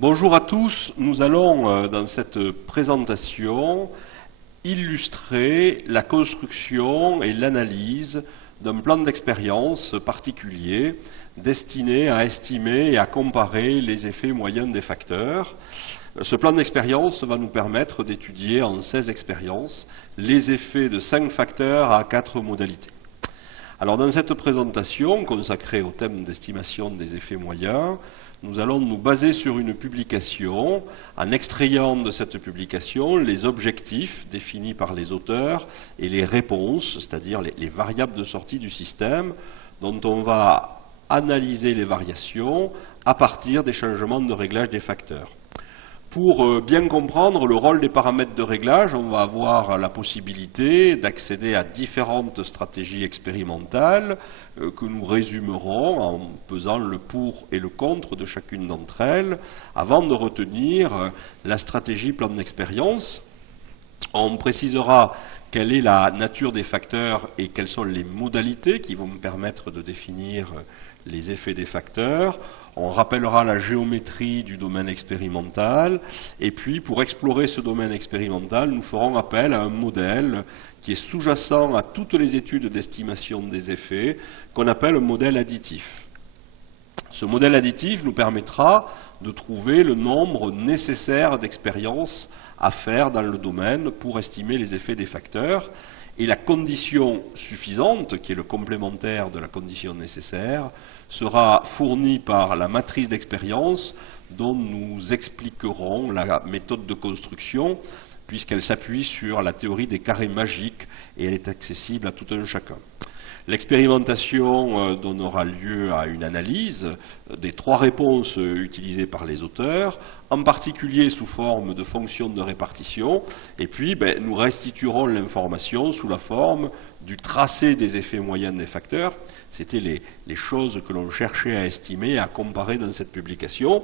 Bonjour à tous, nous allons dans cette présentation illustrer la construction et l'analyse d'un plan d'expérience particulier destiné à estimer et à comparer les effets moyens des facteurs. Ce plan d'expérience va nous permettre d'étudier en 16 expériences les effets de 5 facteurs à 4 modalités. Alors dans cette présentation consacrée au thème d'estimation des effets moyens, nous allons nous baser sur une publication en extrayant de cette publication les objectifs définis par les auteurs et les réponses, c'est-à-dire les variables de sortie du système dont on va analyser les variations à partir des changements de réglage des facteurs. Pour bien comprendre le rôle des paramètres de réglage, on va avoir la possibilité d'accéder à différentes stratégies expérimentales que nous résumerons en pesant le pour et le contre de chacune d'entre elles avant de retenir la stratégie plan d'expérience. On précisera quelle est la nature des facteurs et quelles sont les modalités qui vont me permettre de définir les effets des facteurs. On rappellera la géométrie du domaine expérimental et puis pour explorer ce domaine expérimental, nous ferons appel à un modèle qui est sous-jacent à toutes les études d'estimation des effets qu'on appelle un modèle additif. Ce modèle additif nous permettra de trouver le nombre nécessaire d'expériences à faire dans le domaine pour estimer les effets des facteurs. Et la condition suffisante, qui est le complémentaire de la condition nécessaire, sera fournie par la matrice d'expérience dont nous expliquerons la méthode de construction, puisqu'elle s'appuie sur la théorie des carrés magiques et elle est accessible à tout un chacun. L'expérimentation donnera lieu à une analyse des 3 réponses utilisées par les auteurs, en particulier sous forme de fonctions de répartition, et puis nous restituerons l'information sous la forme du tracé des effets moyens des facteurs. C'était les choses que l'on cherchait à estimer et à comparer dans cette publication.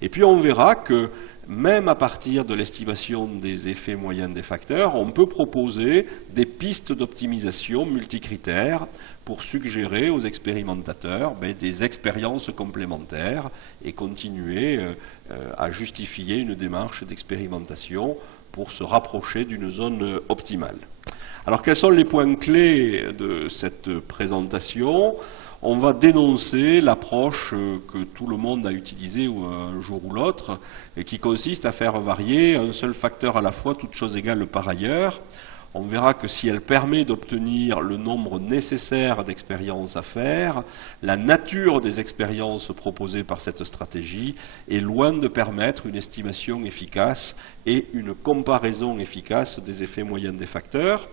Et puis on verra que même à partir de l'estimation des effets moyens des facteurs, on peut proposer des pistes d'optimisation multicritères pour suggérer aux expérimentateurs des expériences complémentaires et continuer à justifier une démarche d'expérimentation pour se rapprocher d'une zone optimale. Alors quels sont les points clés de cette présentation ? On va dénoncer l'approche que tout le monde a utilisée un jour ou l'autre, et qui consiste à faire varier un seul facteur à la fois, toutes choses égales par ailleurs. On verra que si elle permet d'obtenir le nombre nécessaire d'expériences à faire, la nature des expériences proposées par cette stratégie est loin de permettre une estimation efficace et une comparaison efficace des effets moyens des facteurs.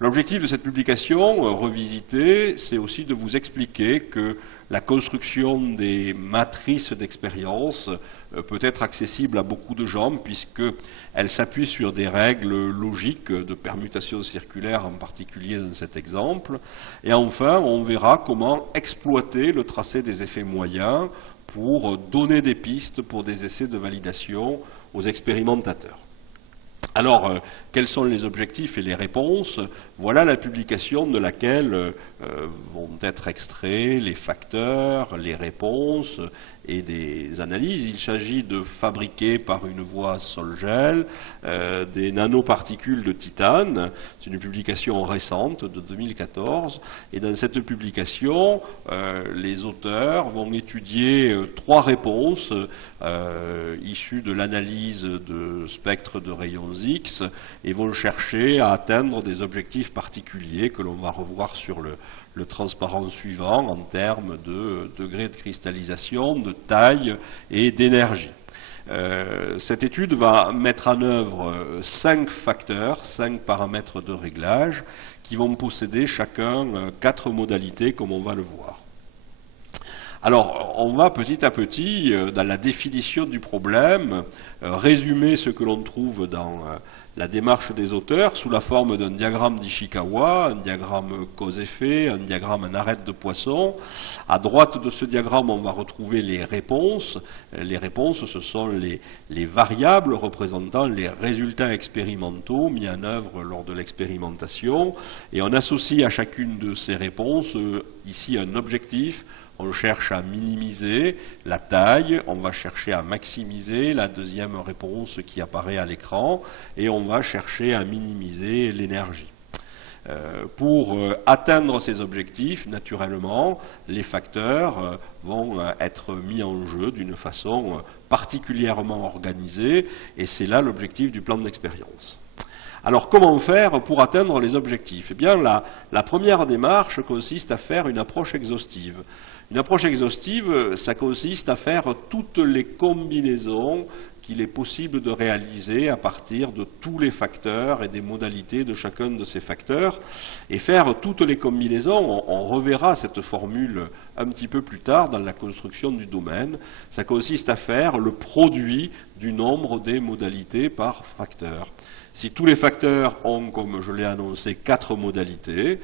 L'objectif de cette publication revisitée, c'est aussi de vous expliquer que la construction des matrices d'expérience peut être accessible à beaucoup de gens puisqu'elle s'appuie sur des règles logiques de permutation circulaire, en particulier dans cet exemple. Et enfin, on verra comment exploiter le tracé des effets moyens pour donner des pistes pour des essais de validation aux expérimentateurs. Alors, quels sont les objectifs et les réponses? Voilà la publication de laquelle vont être extraits les facteurs, les réponses et des analyses. Il s'agit de fabriquer par une voie sol-gel des nanoparticules de titane. C'est une publication récente de 2014. Et dans cette publication, les auteurs vont étudier 3 réponses issues de l'analyse de spectres de rayons X et vont chercher à atteindre des objectifs particuliers que l'on va revoir sur le transparent suivant en termes de degré de cristallisation, de taille et d'énergie. Cette étude va mettre en œuvre 5 facteurs, 5 paramètres de réglage qui vont posséder chacun 4 modalités comme on va le voir. Alors, on va petit à petit, dans la définition du problème, résumer ce que l'on trouve dans la démarche des auteurs sous la forme d'un diagramme d'Ishikawa, un diagramme cause-effet, un diagramme en arête de poisson. À droite de ce diagramme, on va retrouver les réponses. Les réponses, ce sont les variables représentant les résultats expérimentaux mis en œuvre lors de l'expérimentation. Et on associe à chacune de ces réponses, ici, un objectif, On cherche à minimiser la taille, on va chercher à maximiser la deuxième réponse qui apparaît à l'écran, et on va chercher à minimiser l'énergie. Pour atteindre ces objectifs, naturellement, les facteurs vont être mis en jeu d'une façon particulièrement organisée, et c'est là l'objectif du plan d'expérience. Alors, comment faire pour atteindre les objectifs? Eh bien, la première démarche consiste à faire une approche exhaustive. Une approche exhaustive, ça consiste à faire toutes les combinaisons qu'il est possible de réaliser à partir de tous les facteurs et des modalités de chacun de ces facteurs. Et faire toutes les combinaisons, on reverra cette formule un petit peu plus tard dans la construction du domaine, ça consiste à faire le produit du nombre des modalités par facteur. Si tous les facteurs ont, comme je l'ai annoncé, 4 modalités,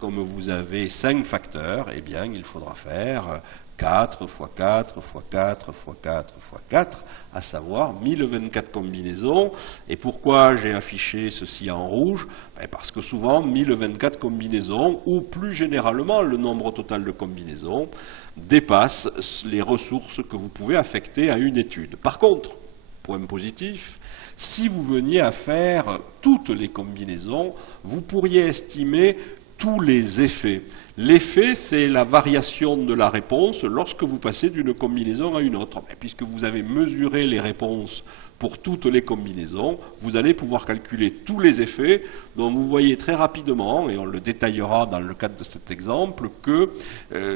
comme vous avez 5 facteurs, eh bien il faudra faire 4 fois 4 fois 4 fois 4 fois 4, à savoir 1024 combinaisons. Et pourquoi j'ai affiché ceci en rouge? Parce que souvent 1024 combinaisons, ou plus généralement le nombre total de combinaisons, dépasse les ressources que vous pouvez affecter à une étude. Par contre, point positif, si vous veniez à faire toutes les combinaisons, vous pourriez estimer tous les effets. L'effet, c'est la variation de la réponse lorsque vous passez d'une combinaison à une autre. Et puisque vous avez mesuré les réponses pour toutes les combinaisons, vous allez pouvoir calculer tous les effets, dont vous voyez très rapidement, et on le détaillera dans le cadre de cet exemple, que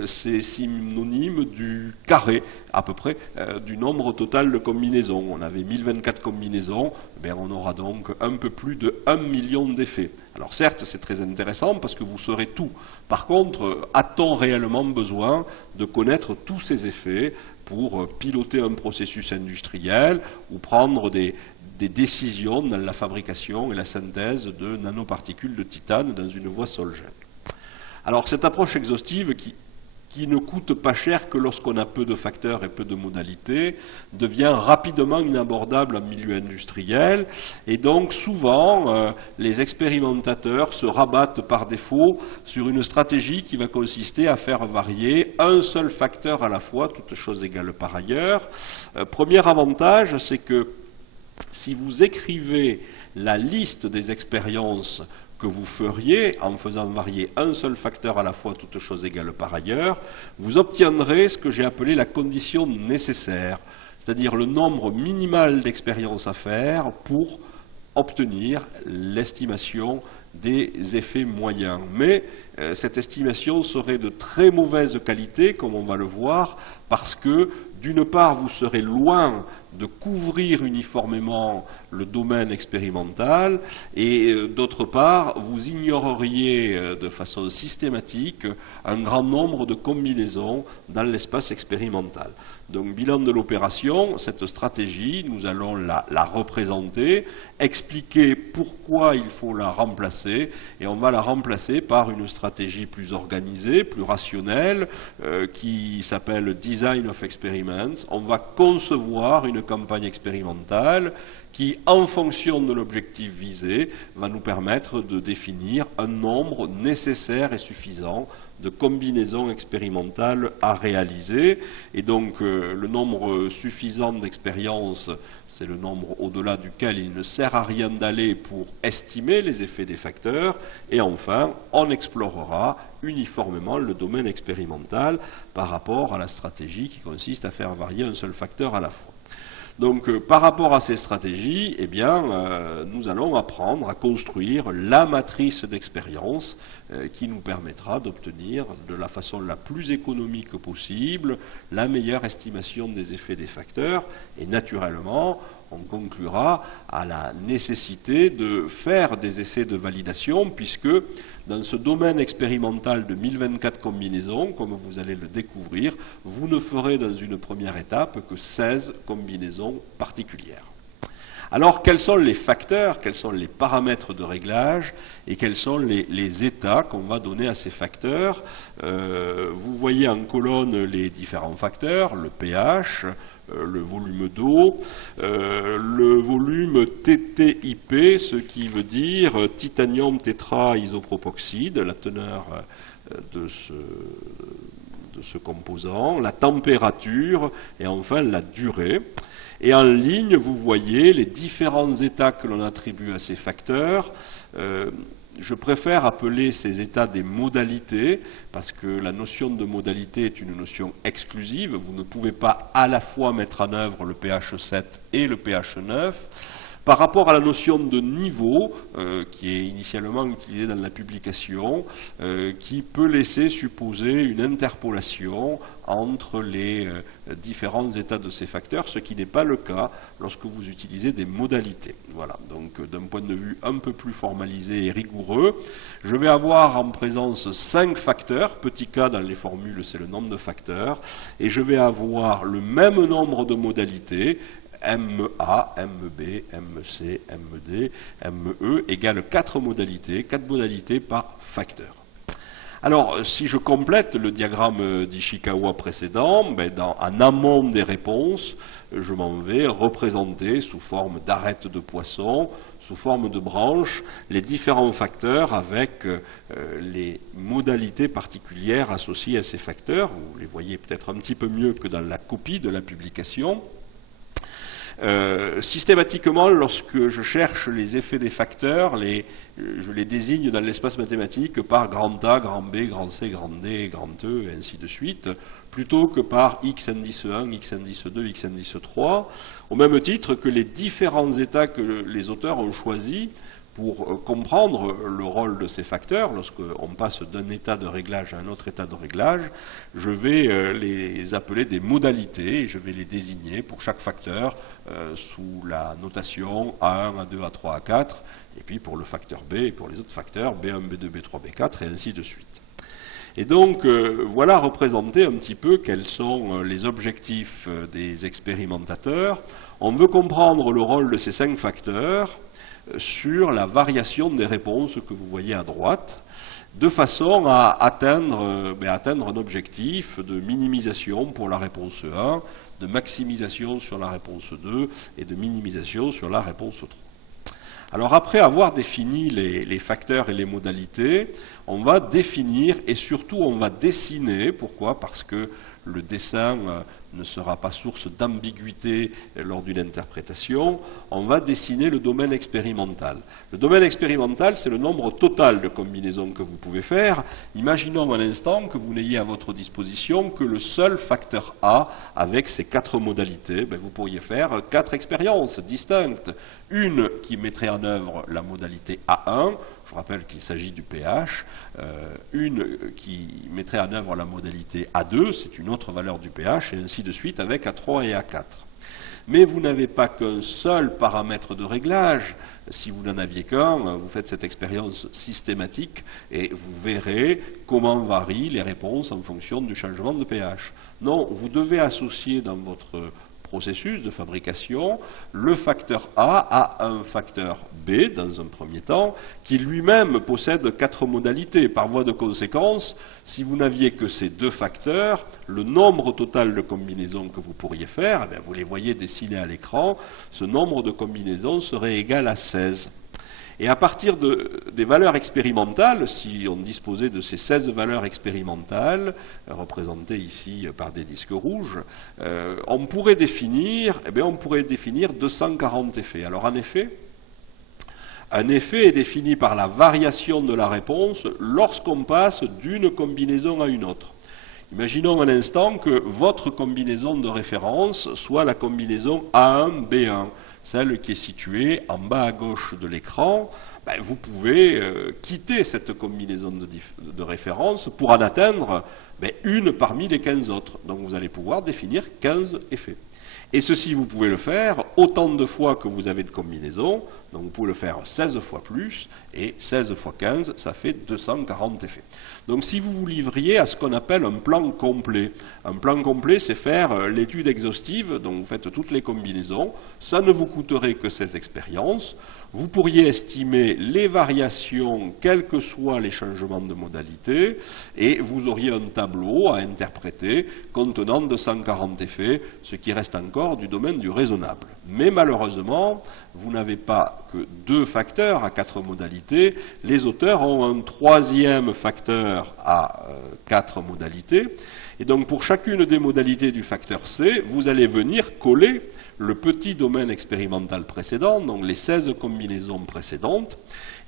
c'est synonyme du carré, à peu près, du nombre total de combinaisons. On avait 1024 combinaisons, bien on aura donc un peu plus de 1 million d'effets. Alors certes, c'est très intéressant parce que vous saurez tout. Par contre, a-t-on réellement besoin de connaître tous ces effets pour piloter un processus industriel ou prendre des décisions dans la fabrication et la synthèse de nanoparticules de titane dans une voie Solgen? Alors cette approche exhaustive qui ne coûte pas cher que lorsqu'on a peu de facteurs et peu de modalités, devient rapidement inabordable en milieu industriel, et donc souvent les expérimentateurs se rabattent par défaut sur une stratégie qui va consister à faire varier un seul facteur à la fois, toutes choses égales par ailleurs. Premier avantage, c'est que si vous écrivez la liste des expériences que vous feriez en faisant varier un seul facteur à la fois, toutes choses égales par ailleurs, vous obtiendrez ce que j'ai appelé la condition nécessaire, c'est-à-dire le nombre minimal d'expériences à faire pour obtenir l'estimation des effets moyens. Mais cette estimation serait de très mauvaise qualité, comme on va le voir, parce que d'une part, vous serez loin de couvrir uniformément le domaine expérimental, et d'autre part, vous ignoreriez de façon systématique un grand nombre de combinaisons dans l'espace expérimental. Donc, bilan de l'opération, cette stratégie, nous allons la représenter, expliquer pourquoi il faut la remplacer, et on va la remplacer par une stratégie plus organisée, plus rationnelle, qui s'appelle Design of Experiments. On va concevoir une campagne expérimentale qui, en fonction de l'objectif visé, va nous permettre de définir un nombre nécessaire et suffisant de combinaisons expérimentales à réaliser. Et donc, le nombre suffisant d'expériences, c'est le nombre au-delà duquel il ne sert à rien d'aller pour estimer les effets des facteurs. Et enfin, on explorera uniformément le domaine expérimental par rapport à la stratégie qui consiste à faire varier un seul facteur à la fois. Donc, par rapport à ces stratégies, eh bien, nous allons apprendre à construire la matrice d'expérience qui nous permettra d'obtenir de la façon la plus économique possible la meilleure estimation des effets des facteurs. Et naturellement, on conclura à la nécessité de faire des essais de validation, puisque dans ce domaine expérimental de 1024 combinaisons, comme vous allez le découvrir, vous ne ferez dans une première étape que 16 combinaisons particulières. Alors, quels sont les facteurs, quels sont les paramètres de réglage et quels sont les états qu'on va donner à ces facteurs? Vous voyez en colonne les différents facteurs, le pH, le volume d'eau, le volume TTIP, ce qui veut dire titanium tétra isopropoxyde, la teneur de de ce composant, la température et enfin la durée. Et en ligne, vous voyez les différents états que l'on attribue à ces facteurs. Je préfère appeler ces états des modalités, parce que la notion de modalité est une notion exclusive. Vous ne pouvez pas à la fois mettre en œuvre le pH 7 et le pH 9. Par rapport à la notion de niveau, qui est initialement utilisée dans la publication, qui peut laisser supposer une interpolation entre les différents états de ces facteurs, ce qui n'est pas le cas lorsque vous utilisez des modalités. Voilà, donc d'un point de vue un peu plus formalisé et rigoureux, je vais avoir en présence 5 facteurs, petit k dans les formules c'est le nombre de facteurs, et je vais avoir le même nombre de modalités, MA, MB, MC, MD, ME égale 4 modalités par facteur. Alors, si je complète le diagramme d'Ishikawa précédent, en amont des réponses, je m'en vais représenter sous forme d'arête de poisson, sous forme de branche, les différents facteurs avec les modalités particulières associées à ces facteurs. Vous les voyez peut-être un petit peu mieux que dans la copie de la publication. Systématiquement, lorsque je cherche les effets des facteurs, je les désigne dans l'espace mathématique par grand A, grand B, grand C, grand D, grand E, et ainsi de suite, plutôt que par x indice 1, x indice 2, x indice 3, au même titre que les différents états que les auteurs ont choisis pour comprendre le rôle de ces facteurs. Lorsqu'on passe d'un état de réglage à un autre état de réglage, je vais les appeler des modalités et je vais les désigner pour chaque facteur sous la notation A1, A2, A3, A4, et puis pour le facteur B et pour les autres facteurs B1, B2, B3, B4 et ainsi de suite. Et donc, voilà représenté un petit peu quels sont les objectifs des expérimentateurs. On veut comprendre le rôle de ces 5 facteurs sur la variation des réponses que vous voyez à droite, de façon à atteindre un objectif de minimisation pour la réponse 1, de maximisation sur la réponse 2 et de minimisation sur la réponse 3. Alors après avoir défini les facteurs et les modalités, on va définir et surtout on va dessiner. Pourquoi? Parce que le dessin ne sera pas source d'ambiguïté lors d'une interprétation. On va dessiner le domaine expérimental. Le domaine expérimental, c'est le nombre total de combinaisons que vous pouvez faire. Imaginons un instant que vous n'ayez à votre disposition que le seul facteur A avec ses 4 modalités. Vous pourriez faire 4 expériences distinctes. Une qui mettrait en œuvre la modalité A1, je rappelle qu'il s'agit du pH, une qui mettrait en œuvre la modalité A2, c'est une autre valeur du pH, et ainsi de suite avec A3 et A4. Mais vous n'avez pas qu'un seul paramètre de réglage. Si vous n'en aviez qu'un, vous faites cette expérience systématique et vous verrez comment varient les réponses en fonction du changement de pH. Non, vous devez associer dans votre processus de fabrication le facteur A à un facteur B dans un premier temps qui lui-même possède 4 modalités. Par voie de conséquence, si vous n'aviez que ces 2 facteurs, le nombre total de combinaisons que vous pourriez faire, vous les voyez dessinés à l'écran, ce nombre de combinaisons serait égal à 16. Et à partir des valeurs expérimentales, si on disposait de ces 16 valeurs expérimentales, représentées ici par des disques rouges, on pourrait définir 240 effets. Alors en effet, un effet est défini par la variation de la réponse lorsqu'on passe d'une combinaison à une autre. Imaginons un instant que votre combinaison de référence soit la combinaison A1-B1, celle qui est située en bas à gauche de l'écran. Vous pouvez quitter cette combinaison de référence pour en atteindre une parmi les 15 autres. Donc vous allez pouvoir définir 15 effets. Et ceci, vous pouvez le faire autant de fois que vous avez de combinaisons. Donc vous pouvez le faire 16 fois plus, et 16 fois 15, ça fait 240 effets. Donc si vous vous livriez à ce qu'on appelle un plan complet, c'est faire l'étude exhaustive, donc vous faites toutes les combinaisons, ça ne vous coûterait que 16 expériences. Vous pourriez estimer les variations, quels que soient les changements de modalité, et vous auriez un tableau à interpréter contenant 240 effets, ce qui reste encore du domaine du raisonnable. Mais malheureusement, vous n'avez pas que 2 facteurs à 4 modalités. Les auteurs ont un 3e facteur à 4 modalités. Et donc pour chacune des modalités du facteur C, vous allez venir coller le petit domaine expérimental précédent, donc les 16 combinaisons précédentes.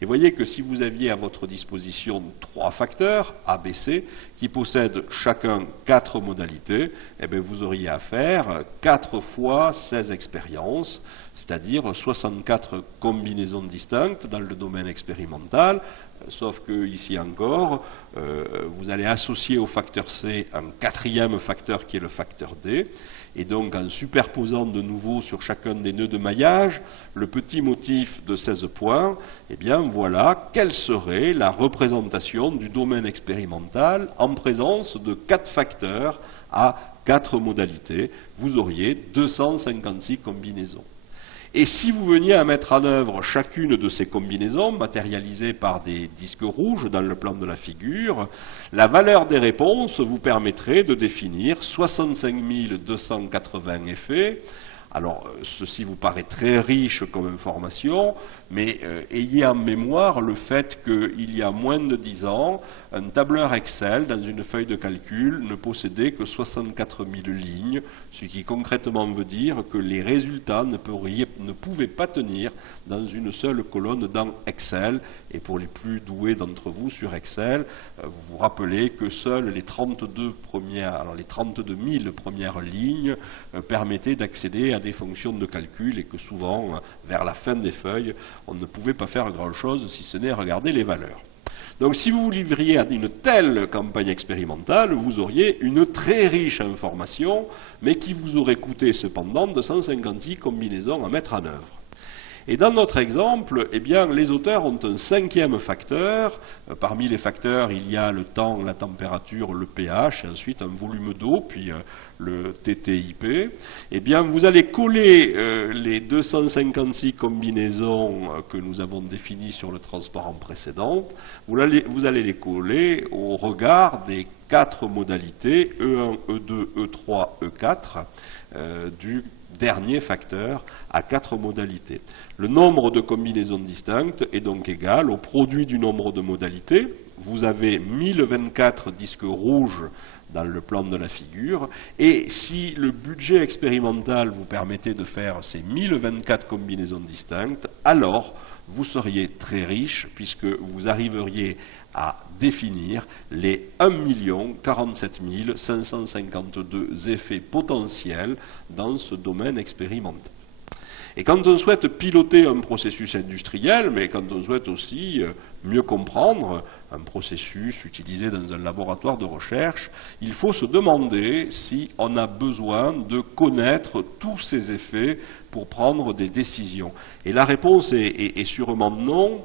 Et voyez que si vous aviez à votre disposition 3 facteurs, A, B, C, qui possèdent chacun 4 modalités, eh bien vous auriez à faire 4 fois 16 expériences, c'est-à-dire 64 combinaisons distinctes dans le domaine expérimental, sauf que ici encore, vous allez associer au facteur C un 4e facteur qui est le facteur D, et donc en superposant de nouveau sur chacun des nœuds de maillage le petit motif de 16 points, eh bien voilà quelle serait la représentation du domaine expérimental en présence de 4 facteurs à 4 modalités. Vous auriez 256 combinaisons. Et si vous veniez à mettre en œuvre chacune de ces combinaisons, matérialisées par des disques rouges dans le plan de la figure, la valeur des réponses vous permettrait de définir 65 280 effets. Alors, ceci vous paraît très riche comme information, mais ayez en mémoire le fait qu'il y a moins de 10 ans, un tableur Excel, dans une feuille de calcul, ne possédait que 64 000 lignes, ce qui concrètement veut dire que les résultats ne pouvaient pas tenir dans une seule colonne dans Excel. Et pour les plus doués d'entre vous sur Excel, vous vous rappelez que seules les 32 000 premières lignes permettaient d'accéder à des fonctions de calcul et que souvent, vers la fin des feuilles, on ne pouvait pas faire grand-chose si ce n'est regarder les valeurs. Donc si vous vous livriez à une telle campagne expérimentale, vous auriez une très riche information, mais qui vous aurait coûté cependant 256 combinaisons à mettre en œuvre. Et dans notre exemple, eh bien, les auteurs ont un 5e facteur. Parmi les facteurs, il y a le temps, la température, le pH, et ensuite un volume d'eau, puis le TTIP. Eh bien, vous allez coller les 256 combinaisons que nous avons définies sur le transparent précédent. Vous allez les coller au regard des 4 modalités, E1, E2, E3, E4, du dernier facteur à 4 modalités. Le nombre de combinaisons distinctes est donc égal au produit du nombre de modalités. Vous avez 1024 disques rouges dans le plan de la figure, et si le budget expérimental vous permettait de faire ces 1024 combinaisons distinctes, alors vous seriez très riche puisque vous arriveriez à définir les 1 047 552 effets potentiels dans ce domaine expérimental. Et quand on souhaite piloter un processus industriel, mais quand on souhaite aussi mieux comprendre un processus utilisé dans un laboratoire de recherche, il faut se demander si on a besoin de connaître tous ces effets pour prendre des décisions. Et la réponse est sûrement non.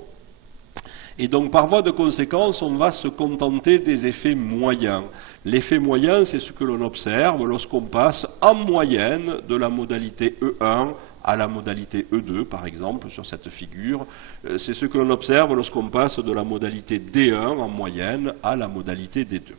Et donc, par voie de conséquence, on va se contenter des effets moyens. L'effet moyen, c'est ce que l'on observe lorsqu'on passe en moyenne de la modalité E1 à la modalité E2, par exemple, sur cette figure. C'est ce que l'on observe lorsqu'on passe de la modalité D1 en moyenne à la modalité D2.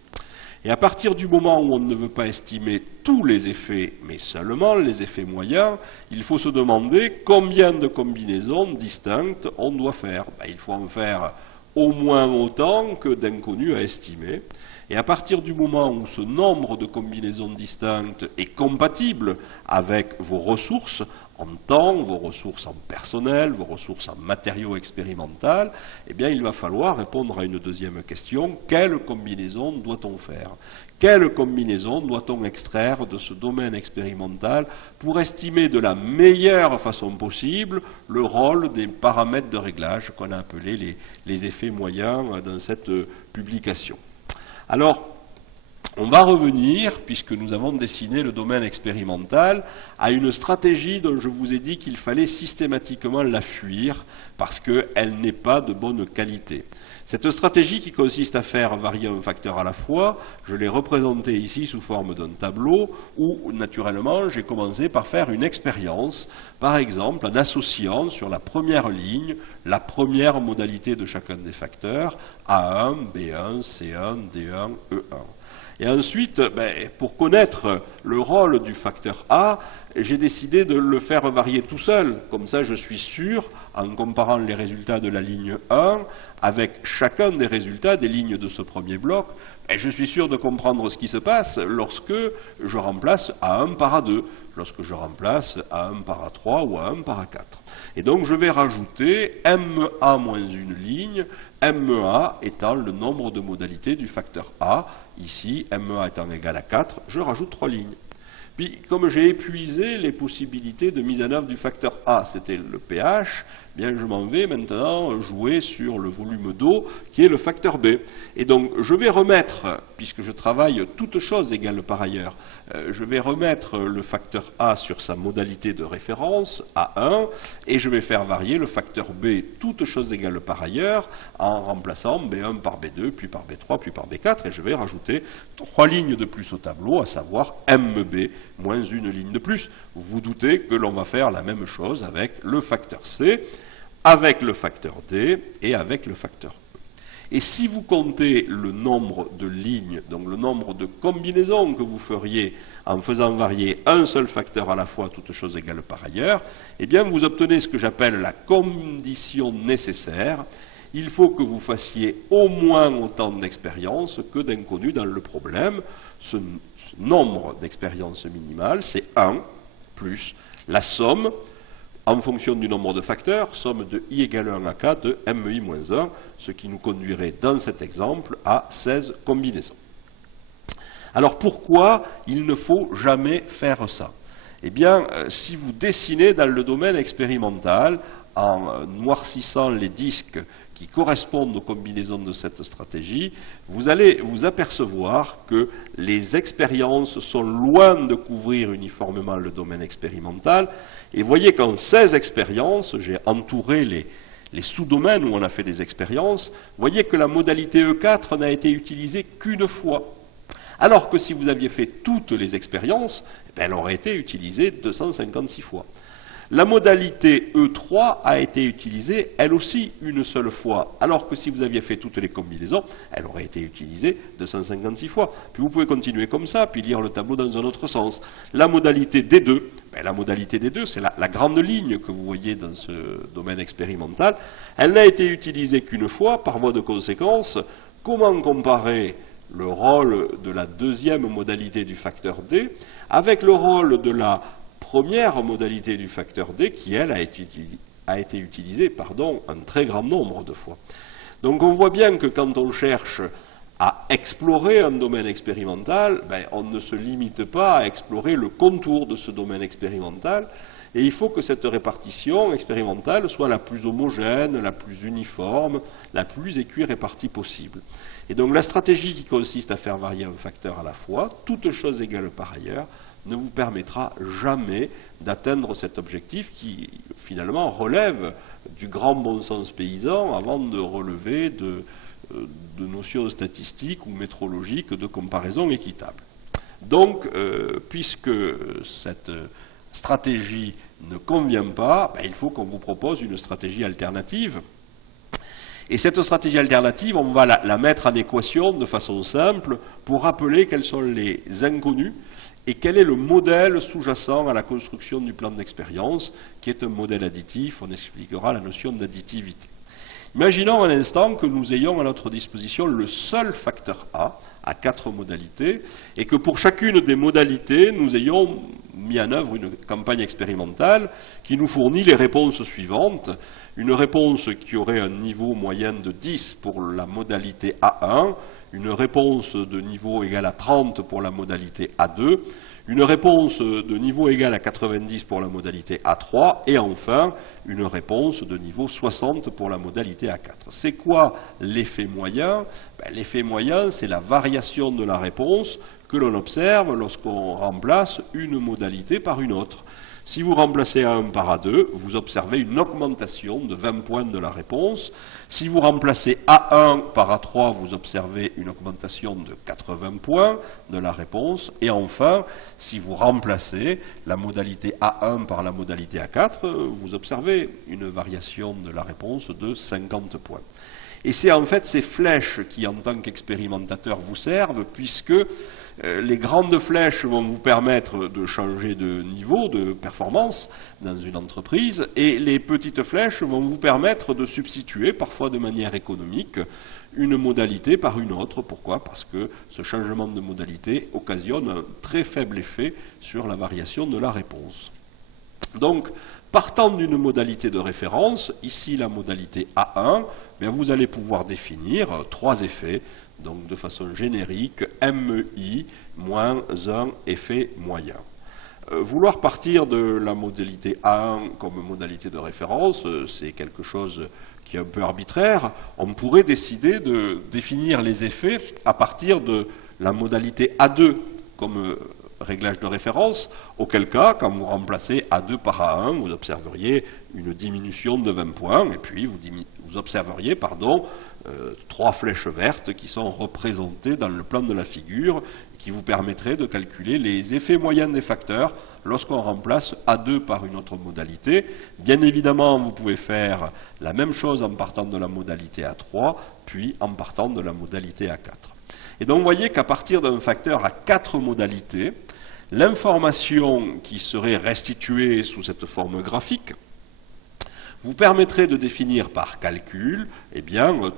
Et à partir du moment où on ne veut pas estimer tous les effets, mais seulement les effets moyens, il faut se demander combien de combinaisons distinctes on doit faire. Il faut en faire au moins autant que d'inconnus à estimer. Et à partir du moment où ce nombre de combinaisons distinctes est compatible avec vos ressources en temps, vos ressources en personnel, vos ressources en matériaux expérimentaux, eh bien il va falloir répondre à une deuxième question. Quelle combinaison doit-on faire? Quelle combinaison doit-on extraire de ce domaine expérimental pour estimer de la meilleure façon possible le rôle des paramètres de réglage qu'on a appelés les effets moyens dans cette publication? Alors, on va revenir, puisque nous avons dessiné le domaine expérimental, à une stratégie dont je vous ai dit qu'il fallait systématiquement la fuir, parce qu'elle n'est pas de bonne qualité. Cette stratégie qui consiste à faire varier un facteur à la fois, je l'ai représentée ici sous forme d'un tableau, où naturellement j'ai commencé par faire une expérience, par exemple en associant sur la première ligne la première modalité de chacun des facteurs, A1, B1, C1, D1, E1. Et ensuite, pour connaître le rôle du facteur A, j'ai décidé de le faire varier tout seul. Comme ça, je suis sûr, en comparant les résultats de la ligne 1 avec chacun des résultats des lignes de ce premier bloc, je suis sûr de comprendre ce qui se passe lorsque je remplace A1 par A2, lorsque je remplace A1 par A3 ou A1 par A4. Et donc, je vais rajouter MA moins une ligne, MEA étant le nombre de modalités du facteur A. Ici, MEA étant égal à 4, je rajoute 3 lignes. Puis, comme j'ai épuisé les possibilités de mise en œuvre du facteur A, c'était le pH, bien je m'en vais maintenant jouer sur le volume d'eau qui est le facteur B. Et donc, je vais remettre, puisque je travaille toutes choses égales par ailleurs, je vais remettre le facteur A sur sa modalité de référence, A1, et je vais faire varier le facteur B, toutes choses égales par ailleurs, en remplaçant B1 par B2, puis par B3, puis par B4, et je vais rajouter 3 lignes de plus au tableau, à savoir MB moins une ligne de plus. Vous vous doutez que l'on va faire la même chose avec le facteur C, avec le facteur D et avec le facteur E. Et si vous comptez le nombre de lignes, donc le nombre de combinaisons que vous feriez en faisant varier un seul facteur à la fois, toutes choses égales par ailleurs, eh bien vous obtenez ce que j'appelle la condition nécessaire. Il faut que vous fassiez au moins autant d'expériences que d'inconnus dans le problème. Ce nombre d'expériences minimales, c'est 1 plus la somme, en fonction du nombre de facteurs, somme de i égale 1 à k de mi moins 1, ce qui nous conduirait dans cet exemple à 16 combinaisons. Alors pourquoi il ne faut jamais faire ça? Eh bien, si vous dessinez dans le domaine expérimental, en noircissant les disques qui correspondent aux combinaisons de cette stratégie, vous allez vous apercevoir que les expériences sont loin de couvrir uniformément le domaine expérimental. Et voyez qu'en 16 expériences, j'ai entouré les sous-domaines où on a fait des expériences, voyez que la modalité E4 n'a été utilisée qu'une fois. Alors que si vous aviez fait toutes les expériences, elle aurait été utilisée 256 fois. La modalité E3 a été utilisée, elle aussi, une seule fois, alors que si vous aviez fait toutes les combinaisons, elle aurait été utilisée 256 fois. Puis vous pouvez continuer comme ça, puis lire le tableau dans un autre sens. La modalité D2, la modalité D2, c'est la grande ligne que vous voyez dans ce domaine expérimental, elle n'a été utilisée qu'une fois, par voie de conséquence. Comment comparer le rôle de la deuxième modalité du facteur D avec le rôle de la première modalité du facteur D qui, elle, a été utilisée un très grand nombre de fois. Donc on voit bien que quand on cherche à explorer un domaine expérimental, on ne se limite pas à explorer le contour de ce domaine expérimental, et il faut que cette répartition expérimentale soit la plus homogène, la plus uniforme, la plus équirépartie possible. Et donc la stratégie qui consiste à faire varier un facteur à la fois, toutes choses égales par ailleurs, ne vous permettra jamais d'atteindre cet objectif qui, finalement, relève du grand bon sens paysan avant de relever de notions statistiques ou métrologiques de comparaison équitable. Donc, puisque cette stratégie ne convient pas, il faut qu'on vous propose une stratégie alternative. Et cette stratégie alternative, on va la mettre en équation de façon simple pour rappeler quels sont les inconnus et quel est le modèle sous-jacent à la construction du plan d'expérience, qui est un modèle additif. On expliquera la notion d'additivité. Imaginons un instant que nous ayons à notre disposition le seul facteur A, à 4 modalités, et que pour chacune des modalités, nous ayons mis en œuvre une campagne expérimentale qui nous fournit les réponses suivantes. Une réponse qui aurait un niveau moyen de 10 pour la modalité A1, une réponse de niveau égal à 30 pour la modalité A2, une réponse de niveau égal à 90 pour la modalité A3, et enfin, une réponse de niveau 60 pour la modalité A4. C'est quoi l'effet moyen? L'effet moyen, c'est la variation de la réponse que l'on observe lorsqu'on remplace une modalité par une autre. Si vous remplacez A1 par A2, vous observez une augmentation de 20 points de la réponse. Si vous remplacez A1 par A3, vous observez une augmentation de 80 points de la réponse. Et enfin, si vous remplacez la modalité A1 par la modalité A4, vous observez une variation de la réponse de 50 points. Et c'est en fait ces flèches qui, en tant qu'expérimentateur, vous servent, puisque les grandes flèches vont vous permettre de changer de niveau, de performance dans une entreprise, et les petites flèches vont vous permettre de substituer, parfois de manière économique, une modalité par une autre. Pourquoi? Parce que ce changement de modalité occasionne un très faible effet sur la variation de la réponse. Donc, partant d'une modalité de référence, ici la modalité A1, bien vous allez pouvoir définir 3 effets, donc de façon générique, MEI moins un effet moyen. Vouloir partir de la modalité A1 comme modalité de référence, c'est quelque chose qui est un peu arbitraire. On pourrait décider de définir les effets à partir de la modalité A2 comme réglage de référence, auquel cas, quand vous remplacez A2 par A1, vous observeriez une diminution de 20 points, et puis vous observeriez 3 flèches vertes qui sont représentées dans le plan de la figure, qui vous permettraient de calculer les effets moyens des facteurs lorsqu'on remplace A2 par une autre modalité. Bien évidemment, vous pouvez faire la même chose en partant de la modalité A3, puis en partant de la modalité A4. Et donc, vous voyez qu'à partir d'un facteur à 4 modalités, l'information qui serait restituée sous cette forme graphique vous permettrait de définir par calcul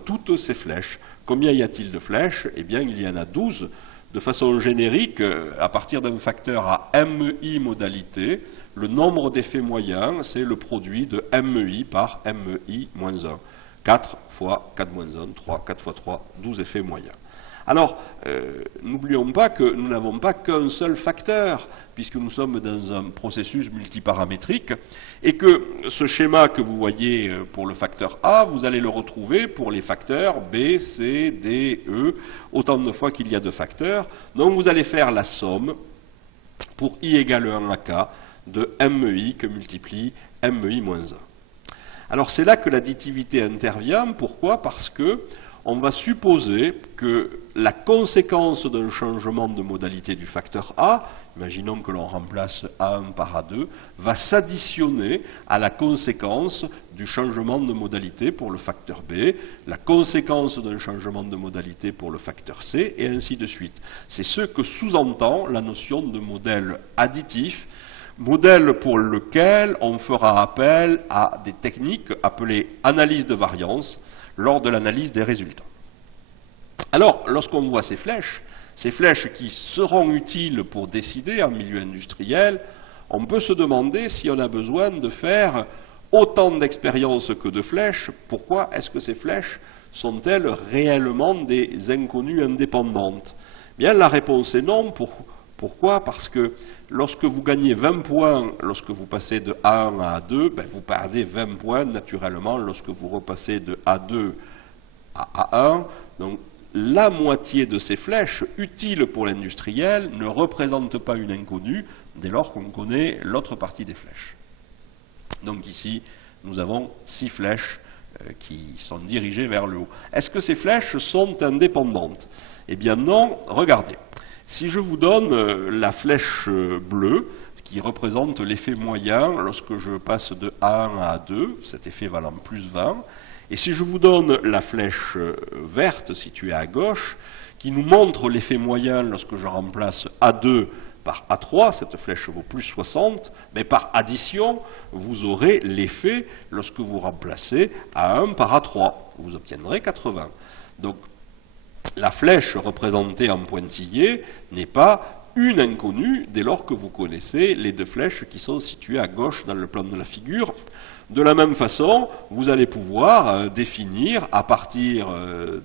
toutes ces flèches. Combien y a-t-il de flèches? Il y en a 12. De façon générique, à partir d'un facteur à MEI modalité, le nombre d'effets moyens, c'est le produit de MEI par MEI moins 1. 4 fois 4 moins 1, 3, 4 fois 3, 12 effets moyens. Alors, n'oublions pas que nous n'avons pas qu'un seul facteur, puisque nous sommes dans un processus multiparamétrique, et que ce schéma que vous voyez pour le facteur A, vous allez le retrouver pour les facteurs B, C, D, E, autant de fois qu'il y a de facteurs. Donc vous allez faire la somme pour I égale 1 à K de MEI que multiplie MEI moins 1. Alors c'est là que l'additivité intervient. Pourquoi? Parce que on va supposer que la conséquence d'un changement de modalité du facteur A, imaginons que l'on remplace A1 par A2, va s'additionner à la conséquence du changement de modalité pour le facteur B, la conséquence d'un changement de modalité pour le facteur C, et ainsi de suite. C'est ce que sous-entend la notion de modèle additif, modèle pour lequel on fera appel à des techniques appelées analyse de variance, lors de l'analyse des résultats. Alors, lorsqu'on voit ces flèches qui seront utiles pour décider en milieu industriel, on peut se demander si on a besoin de faire autant d'expériences que de flèches. Pourquoi est-ce que ces flèches sont-elles réellement des inconnues indépendantes? Bien, la réponse est non. Pourquoi? Parce que lorsque vous gagnez 20 points, lorsque vous passez de A1 à A2, vous perdez 20 points naturellement lorsque vous repassez de A2 à A1. Donc la moitié de ces flèches utiles pour l'industriel ne représentent pas une inconnue dès lors qu'on connaît l'autre partie des flèches. Donc ici, nous avons 6 flèches qui sont dirigées vers le haut. Est-ce que ces flèches sont indépendantes? Eh bien non, regardez. Si je vous donne la flèche bleue, qui représente l'effet moyen lorsque je passe de A1 à A2, cet effet valant plus 20, et si je vous donne la flèche verte située à gauche, qui nous montre l'effet moyen lorsque je remplace A2 par A3, cette flèche vaut plus 60, mais par addition, vous aurez l'effet lorsque vous remplacez A1 par A3, vous obtiendrez 80. Donc, la flèche représentée en pointillé n'est pas une inconnue dès lors que vous connaissez les 2 flèches qui sont situées à gauche dans le plan de la figure. De la même façon, vous allez pouvoir définir à partir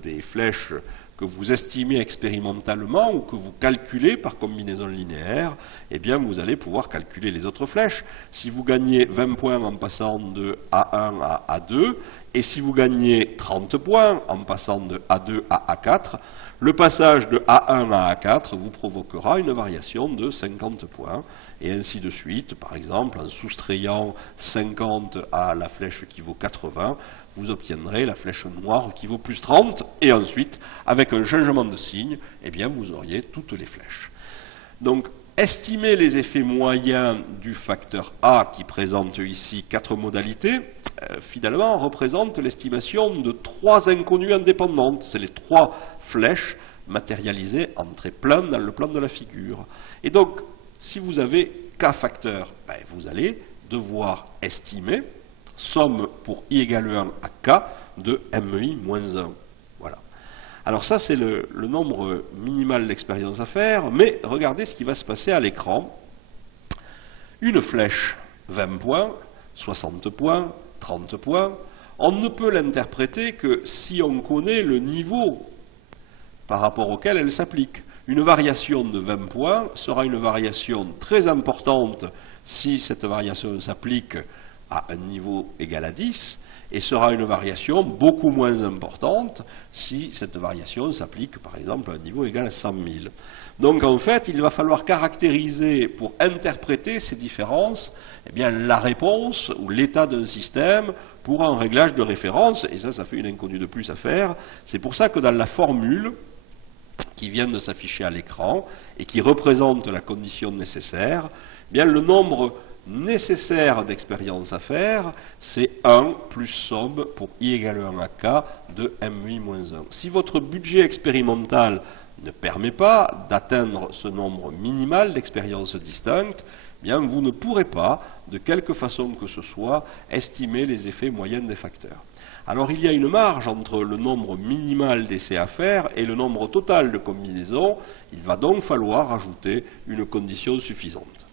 des flèches que vous estimez expérimentalement ou que vous calculez par combinaison linéaire, eh bien vous allez pouvoir calculer les autres flèches. Si vous gagnez 20 points en passant de A1 à A2, et si vous gagnez 30 points en passant de A2 à A4, le passage de A1 à A4 vous provoquera une variation de 50 points, et ainsi de suite. Par exemple, en soustrayant 50 à la flèche qui vaut 80, vous obtiendrez la flèche noire qui vaut plus 30, et ensuite, avec un changement de signe, eh bien, vous auriez toutes les flèches. Donc, estimer les effets moyens du facteur A qui présente ici 4 modalités, finalement, représente l'estimation de 3 inconnues indépendantes. C'est les 3 flèches matérialisées en traits plans dans le plan de la figure. Et donc, si vous avez k facteurs, vous allez devoir estimer somme pour i égale 1 à k de mi moins 1. Voilà. Alors ça, c'est le nombre minimal d'expérience à faire, mais regardez ce qui va se passer à l'écran. Une flèche, 20 points, 60 points, 30 points. On ne peut l'interpréter que si on connaît le niveau par rapport auquel elle s'applique. Une variation de 20 points sera une variation très importante si cette variation s'applique à un niveau égal à 10, et sera une variation beaucoup moins importante si cette variation s'applique par exemple à un niveau égal à 100 000. Donc en fait, il va falloir caractériser, pour interpréter ces différences, la réponse ou l'état d'un système pour un réglage de référence, et ça fait une inconnue de plus à faire. C'est pour ça que dans la formule qui vient de s'afficher à l'écran et qui représente la condition nécessaire, le nombre nécessaire d'expérience à faire, c'est 1 plus somme pour i égale 1 à k de mi moins 1. Si votre budget expérimental ne permet pas d'atteindre ce nombre minimal d'expériences distinctes, vous ne pourrez pas, de quelque façon que ce soit, estimer les effets moyens des facteurs. Alors il y a une marge entre le nombre minimal d'essais à faire et le nombre total de combinaisons. Il va donc falloir ajouter une condition suffisante.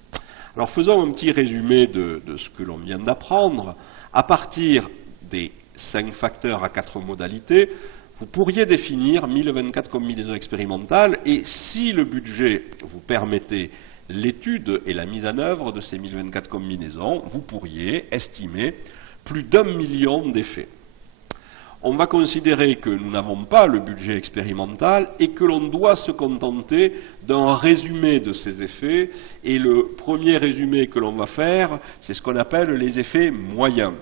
Alors faisons un petit résumé de ce que l'on vient d'apprendre. À partir des 5 facteurs à 4 modalités, vous pourriez définir 1024 combinaisons expérimentales, et si le budget vous permettait l'étude et la mise en œuvre de ces 1024 combinaisons, vous pourriez estimer plus d'1 million d'effets. On va considérer que nous n'avons pas le budget expérimental et que l'on doit se contenter d'un résumé de ces effets. Et le premier résumé que l'on va faire, c'est ce qu'on appelle les effets moyens.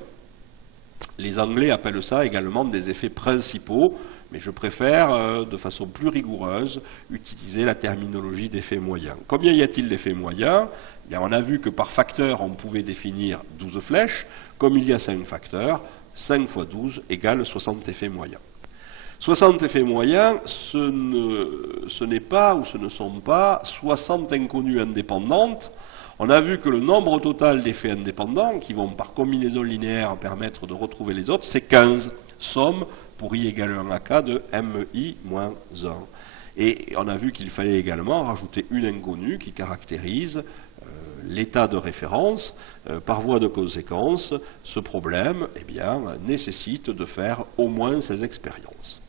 Les Anglais appellent ça également des effets principaux, mais je préfère, de façon plus rigoureuse, utiliser la terminologie d'effets moyens. Combien y a-t-il d'effets moyens ? On a vu que par facteur, on pouvait définir 12 flèches. Comme il y a 5 facteurs, 5 fois 12 égale 60 effets moyens. 60 effets moyens, ce n'est pas ou ce ne sont pas 60 inconnues indépendantes. On a vu que le nombre total d'effets indépendants, qui vont par combinaison linéaire permettre de retrouver les autres, c'est 15. Somme pour i égale 1 à k de mi moins 1. Et on a vu qu'il fallait également rajouter une inconnue qui caractérise l'état de référence. Par voie de conséquence, ce problème nécessite de faire au moins 16 expériences.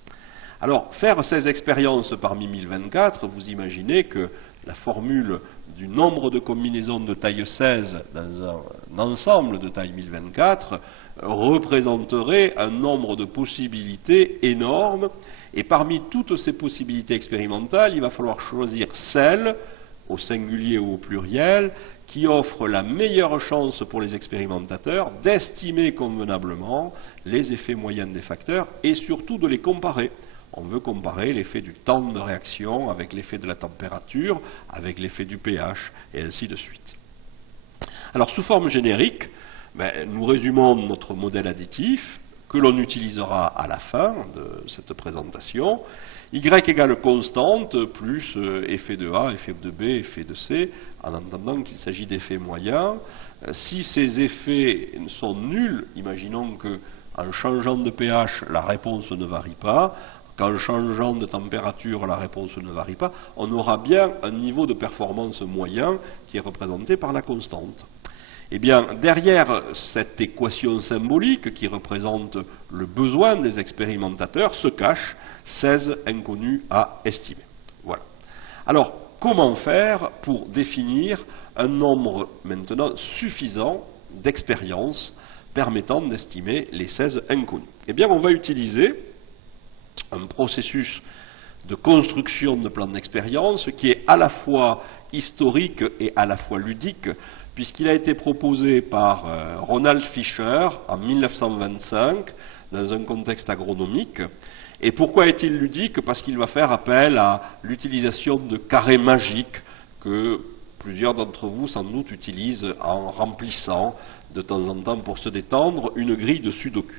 Alors, faire 16 expériences parmi 1024, vous imaginez que la formule du nombre de combinaisons de taille 16 dans un ensemble de taille 1024 représenterait un nombre de possibilités énorme, et parmi toutes ces possibilités expérimentales, il va falloir choisir celle, au singulier ou au pluriel, qui offre la meilleure chance pour les expérimentateurs d'estimer convenablement les effets moyens des facteurs et surtout de les comparer. On veut comparer l'effet du temps de réaction avec l'effet de la température, avec l'effet du pH, et ainsi de suite. Alors, sous forme générique, nous résumons notre modèle additif que l'on utilisera à la fin de cette présentation. Y égale constante plus effet de A, effet de B, effet de C, en entendant qu'il s'agit d'effets moyens. Si ces effets sont nuls, imaginons qu'en changeant de pH, la réponse ne varie pas, qu'en changeant de température, la réponse ne varie pas, on aura bien un niveau de performance moyen qui est représenté par la constante. Eh bien, derrière cette équation symbolique qui représente le besoin des expérimentateurs se cachent 16 inconnus à estimer. Voilà. Alors, comment faire pour définir un nombre maintenant suffisant d'expériences permettant d'estimer les 16 inconnus? Eh bien, on va utiliser un processus de construction de plan d'expérience qui est à la fois historique et à la fois ludique, puisqu'il a été proposé par Ronald Fisher en 1925 dans un contexte agronomique. Et pourquoi est-il ludique? Parce qu'il va faire appel à l'utilisation de carrés magiques que plusieurs d'entre vous sans doute utilisent en remplissant de temps en temps pour se détendre une grille de Sudoku.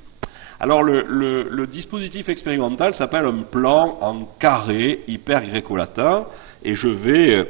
Alors le dispositif expérimental s'appelle un plan en carré hyper gréco-latin et je vais,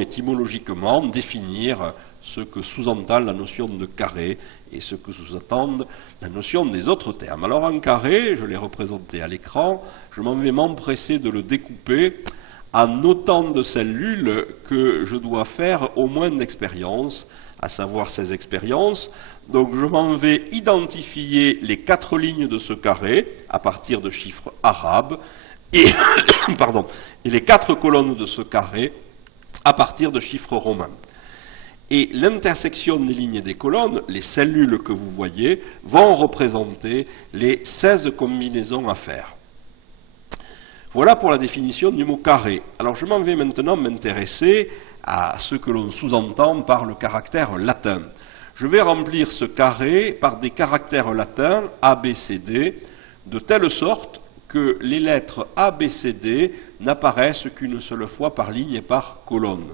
étymologiquement définir ce que sous-entend la notion de carré et ce que sous-entend la notion des autres termes. Alors en carré, je l'ai représenté à l'écran, je m'en vais m'empresser de le découper en autant de cellules que je dois faire au moins d'expériences, à savoir 16 expériences. Donc je m'en vais identifier les 4 lignes de ce carré à partir de chiffres arabes et, et les 4 colonnes de ce carré à partir de chiffres romains. Et l'intersection des lignes et des colonnes, les cellules que vous voyez, vont représenter les 16 combinaisons à faire. Voilà pour la définition du mot carré. Alors je m'en vais maintenant m'intéresser à ce que l'on sous-entend par le caractère latin. Je vais remplir ce carré par des caractères latins A, B, C, D, de telle sorte que les lettres A, B, C, D n'apparaissent qu'une seule fois par ligne et par colonne.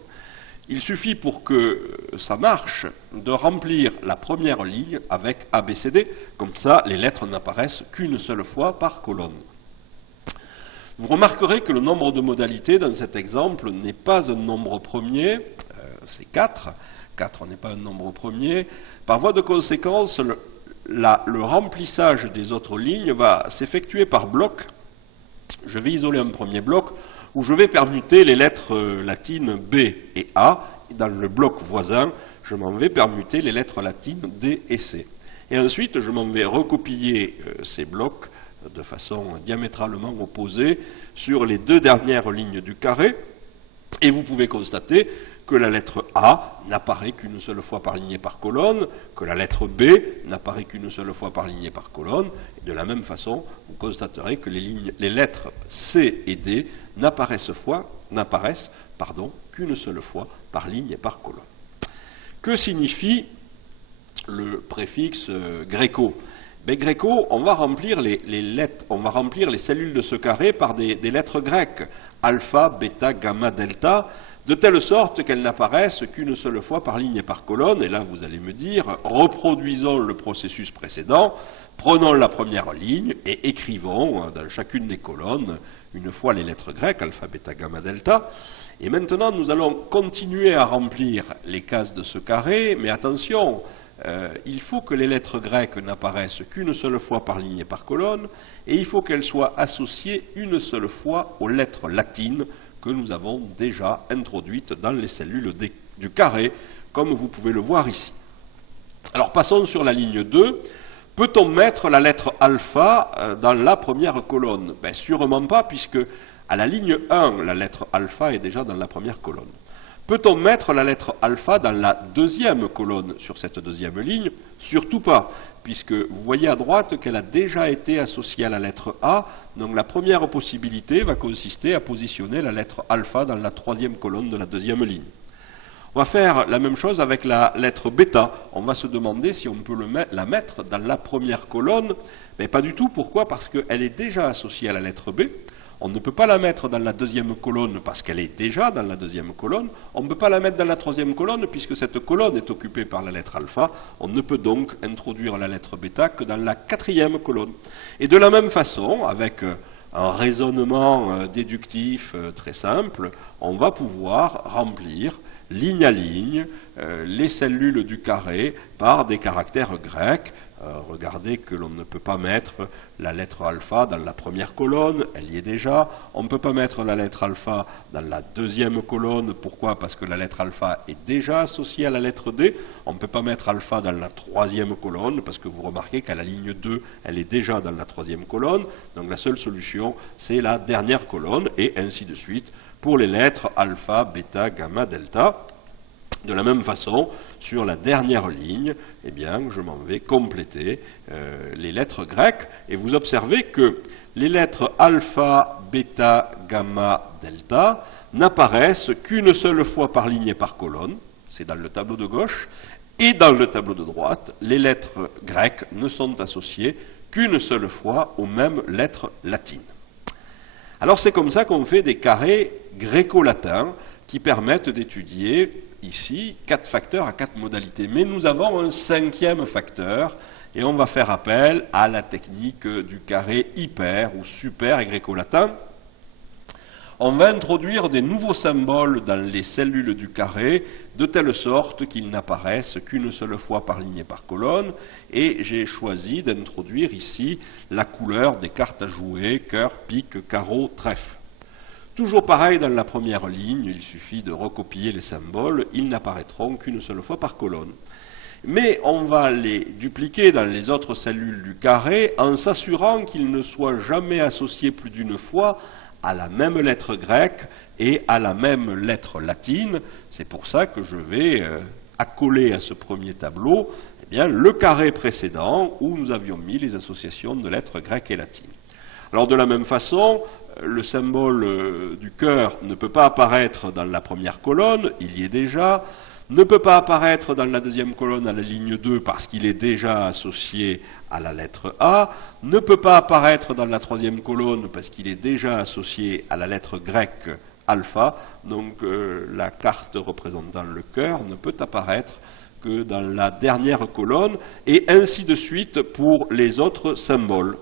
Il suffit pour que ça marche de remplir la première ligne avec A, B, C, D, comme ça les lettres n'apparaissent qu'une seule fois par colonne. Vous remarquerez que le nombre de modalités dans cet exemple n'est pas un nombre premier, c'est 4. 4 n'est pas un nombre premier. Par voie de conséquence, le remplissage des autres lignes va s'effectuer par bloc. Je vais isoler un premier bloc où je vais permuter les lettres latines B et A. Et dans le bloc voisin, je m'en vais permuter les lettres latines D et C. Et ensuite, je m'en vais recopier ces blocs de façon diamétralement opposée sur les 2 dernières lignes du carré. Et vous pouvez constater que la lettre A n'apparaît qu'une seule fois par ligne et par colonne, que la lettre B n'apparaît qu'une seule fois par ligne et par colonne. Et de la même façon, vous constaterez que les lettres C et D n'apparaissent qu'une seule fois par ligne et par colonne. Que signifie le préfixe gréco? Gréco, on va remplir les lettres, on va remplir les cellules de ce carré par des lettres grecques, alpha, bêta, gamma, delta, de telle sorte qu'elles n'apparaissent qu'une seule fois par ligne et par colonne. Et là, vous allez me dire, reproduisons le processus précédent, prenons la première ligne et écrivons dans chacune des colonnes une fois les lettres grecques, alpha, bêta, gamma, delta. Et maintenant, nous allons continuer à remplir les cases de ce carré, mais attention, il faut que les lettres grecques n'apparaissent qu'une seule fois par ligne et par colonne, et il faut qu'elles soient associées une seule fois aux lettres latines que nous avons déjà introduites dans les cellules du carré, comme vous pouvez le voir ici. Alors passons sur la ligne 2. Peut-on mettre la lettre alpha dans la première colonne? Sûrement pas, puisque à la ligne 1, la lettre alpha est déjà dans la première colonne. Peut-on mettre la lettre alpha dans la deuxième colonne sur cette deuxième ligne? Surtout pas, puisque vous voyez à droite qu'elle a déjà été associée à la lettre A, donc la première possibilité va consister à positionner la lettre alpha dans la troisième colonne de la deuxième ligne. On va faire la même chose avec la lettre bêta. On va se demander si on peut la mettre dans la première colonne, mais pas du tout. Pourquoi? Parce qu'elle est déjà associée à la lettre B. On ne peut pas la mettre dans la deuxième colonne parce qu'elle est déjà dans la deuxième colonne. On ne peut pas la mettre dans la troisième colonne puisque cette colonne est occupée par la lettre alpha. On ne peut donc introduire la lettre bêta que dans la quatrième colonne. Et de la même façon, avec un raisonnement déductif très simple, on va pouvoir remplir ligne à ligne les cellules du carré par des caractères grecs. Regardez que l'on ne peut pas mettre la lettre alpha dans la première colonne, elle y est déjà. On ne peut pas mettre la lettre alpha dans la deuxième colonne. Pourquoi? Parce que la lettre alpha est déjà associée à la lettre D. On ne peut pas mettre alpha dans la troisième colonne, parce que vous remarquez qu'à la ligne 2, elle est déjà dans la troisième colonne. Donc la seule solution, c'est la dernière colonne, et ainsi de suite pour les lettres alpha, bêta, gamma, delta. De la même façon, sur la dernière ligne, eh bien, je m'en vais compléter les lettres grecques. Et vous observez que les lettres alpha, bêta, gamma, delta n'apparaissent qu'une seule fois par ligne et par colonne. C'est dans le tableau de gauche. Et dans le tableau de droite, les lettres grecques ne sont associées qu'une seule fois aux mêmes lettres latines. Alors c'est comme ça qu'on fait des carrés gréco-latins. qui permettent d'étudier ici 4 facteurs à 4 modalités. Mais nous avons un 5e facteur, et on va faire appel à la technique du carré hyper ou super y au latin. On va introduire des nouveaux symboles dans les cellules du carré, de telle sorte qu'ils n'apparaissent qu'une seule fois par ligne et par colonne, et j'ai choisi d'introduire ici la couleur des cartes à jouer, cœur, pique, carreau, trèfle. Toujours pareil dans la première ligne, il suffit de recopier les symboles, ils n'apparaîtront qu'une seule fois par colonne. Mais on va les dupliquer dans les autres cellules du carré en s'assurant qu'ils ne soient jamais associés plus d'une fois à la même lettre grecque et à la même lettre latine. C'est pour ça que je vais accoler à ce premier tableau le carré précédent où nous avions mis les associations de lettres grecques et latines. Alors de la même façon, le symbole du cœur ne peut pas apparaître dans la première colonne, il y est déjà, ne peut pas apparaître dans la deuxième colonne à la ligne 2 parce qu'il est déjà associé à la lettre A, ne peut pas apparaître dans la troisième colonne parce qu'il est déjà associé à la lettre grecque alpha, donc la carte représentant le cœur ne peut apparaître que dans la dernière colonne, et ainsi de suite pour les autres symboles.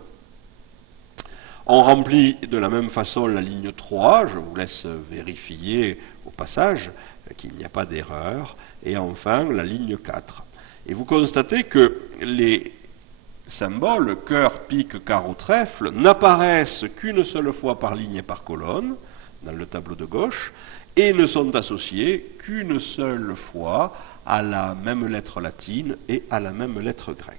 On remplit de la même façon la ligne 3, je vous laisse vérifier au passage qu'il n'y a pas d'erreur, et enfin la ligne 4. Et vous constatez que les symboles cœur, pique, carreau, trèfle n'apparaissent qu'une seule fois par ligne et par colonne dans le tableau de gauche, et ne sont associés qu'une seule fois à la même lettre latine et à la même lettre grecque.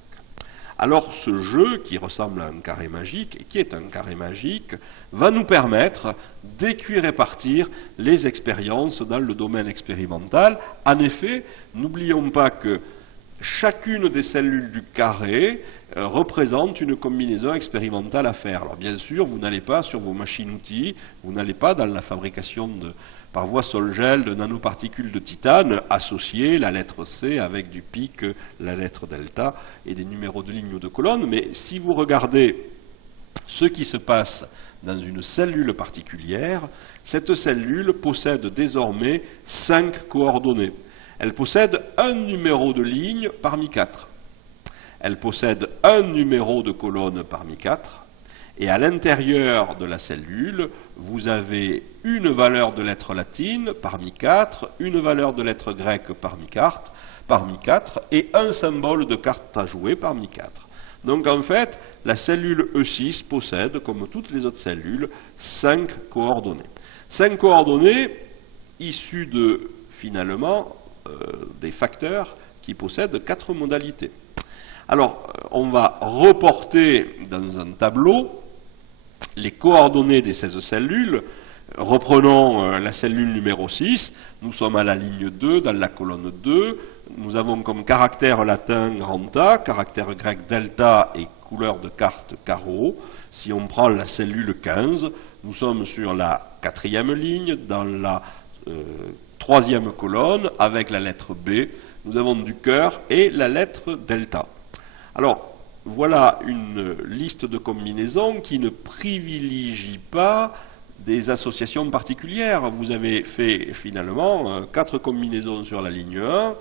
Alors ce jeu, qui ressemble à un carré magique, et qui est un carré magique, va nous permettre d'équirépartir les expériences dans le domaine expérimental. En effet, n'oublions pas que chacune des cellules du carré représente une combinaison expérimentale à faire. Alors bien sûr, vous n'allez pas sur vos machines-outils, vous n'allez pas dans la fabrication par voie sol-gel de nanoparticules de titane associer la lettre C avec du pic, la lettre delta et des numéros de ligne ou de colonne, mais si vous regardez ce qui se passe dans une cellule particulière, cette cellule possède désormais 5 coordonnées. Elle possède un numéro de ligne parmi 4. Elle possède un numéro de colonne parmi 4. Et à l'intérieur de la cellule, vous avez une valeur de lettre latine parmi 4, une valeur de lettre grecque parmi 4, et un symbole de carte à jouer parmi 4. Donc en fait, la cellule E6 possède, comme toutes les autres cellules, 5 coordonnées. 5 coordonnées issues de, finalement, des facteurs qui possèdent 4 modalités. Alors, on va reporter dans un tableau les coordonnées des 16 cellules. Reprenons la cellule numéro 6, nous sommes à la ligne 2, dans la colonne 2, nous avons comme caractère latin grand A, caractère grec delta et couleur de carte carreau. Si on prend la cellule 15, nous sommes sur la 4e ligne, dans la 3e colonne, avec la lettre B, nous avons du cœur et la lettre delta. Alors, voilà une liste de combinaisons qui ne privilégie pas des associations particulières. Vous avez fait finalement 4 combinaisons sur la ligne 1,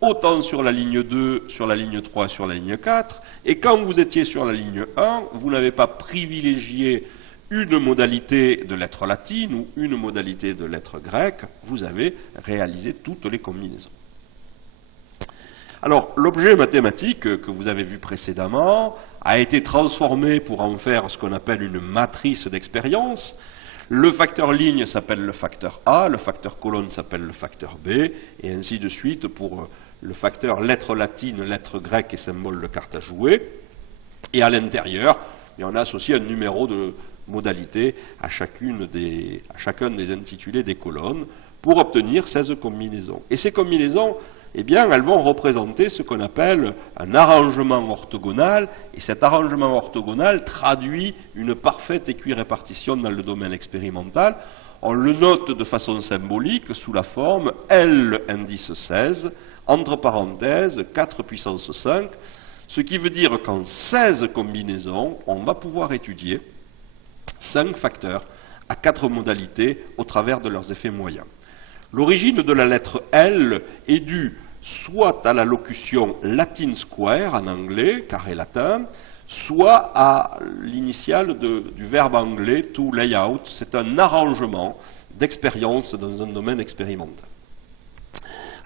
autant sur la ligne 2, sur la ligne 3, sur la ligne 4, et quand vous étiez sur la ligne 1, vous n'avez pas privilégié une modalité de lettre latine ou une modalité de lettre grecque, vous avez réalisé toutes les combinaisons. Alors, l'objet mathématique que vous avez vu précédemment a été transformé pour en faire ce qu'on appelle une matrice d'expérience. Le facteur ligne s'appelle le facteur A, le facteur colonne s'appelle le facteur B, et ainsi de suite pour le facteur lettre latine, lettre grecque et symbole de carte à jouer. Et à l'intérieur, on a associé un numéro de modalité à chacun des intitulés des colonnes pour obtenir 16 combinaisons. Et ces combinaisons, eh bien, elles vont représenter ce qu'on appelle un arrangement orthogonal, et cet arrangement orthogonal traduit une parfaite équirépartition dans le domaine expérimental. On le note de façon symbolique sous la forme L indice 16, entre parenthèses 4 puissance 5, ce qui veut dire qu'en 16 combinaisons, on va pouvoir étudier 5 facteurs à 4 modalités au travers de leurs effets moyens. L'origine de la lettre L est due soit à la locution Latin square en anglais, carré latin, soit à l'initiale du verbe anglais to lay out. C'est un arrangement d'expérience dans un domaine expérimental.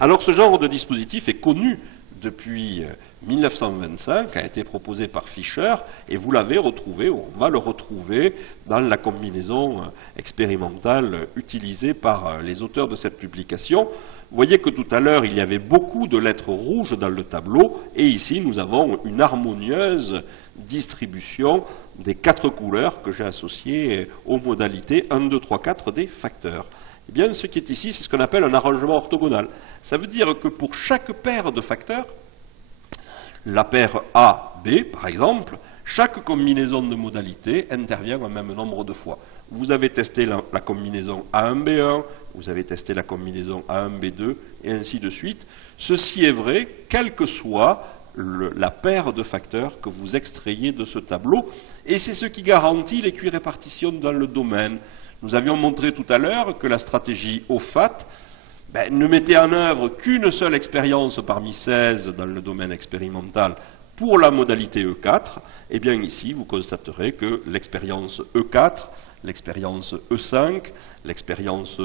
Alors ce genre de dispositif est connu depuis 1925, a été proposé par Fischer, et vous l'avez retrouvé, ou on va le retrouver, dans la combinaison expérimentale utilisée par les auteurs de cette publication. Vous voyez que tout à l'heure, il y avait beaucoup de lettres rouges dans le tableau, et ici, nous avons une harmonieuse distribution des 4 couleurs que j'ai associées aux modalités 1, 2, 3, 4 des facteurs. Eh bien, ce qui est ici, c'est ce qu'on appelle un arrangement orthogonal. Ça veut dire que pour chaque paire de facteurs, la paire A, B, par exemple, chaque combinaison de modalités intervient un même nombre de fois. Vous avez testé la combinaison A1, B1, vous avez testé la combinaison A1, B2, et ainsi de suite. Ceci est vrai, quelle que soit la paire de facteurs que vous extrayez de ce tableau, et c'est ce qui garantit l'équirépartition dans le domaine. Nous avions montré tout à l'heure que la stratégie OFAT ne mettait en œuvre qu'une seule expérience parmi 16 dans le domaine expérimental pour la modalité E4. Et bien ici, vous constaterez que l'expérience E4, l'expérience E5, l'expérience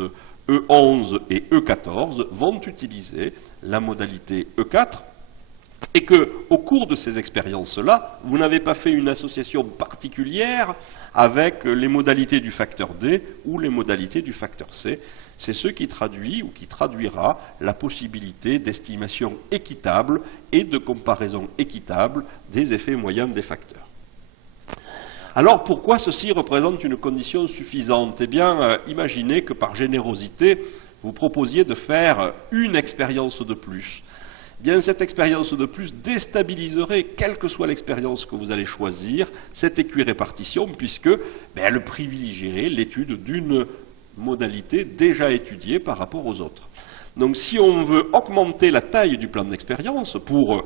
E11 et E14 vont utiliser la modalité E4, et qu'au cours de ces expériences-là, vous n'avez pas fait une association particulière avec les modalités du facteur D ou les modalités du facteur C. C'est ce qui traduit ou qui traduira la possibilité d'estimation équitable et de comparaison équitable des effets moyens des facteurs. Alors pourquoi ceci représente une condition suffisante? Eh bien, imaginez que par générosité, vous proposiez de faire une expérience de plus. Bien, cette expérience de plus déstabiliserait, quelle que soit l'expérience que vous allez choisir, cette équirépartition, puisque elle privilégierait l'étude d'une modalité déjà étudiée par rapport aux autres. Donc si on veut augmenter la taille du plan d'expérience pour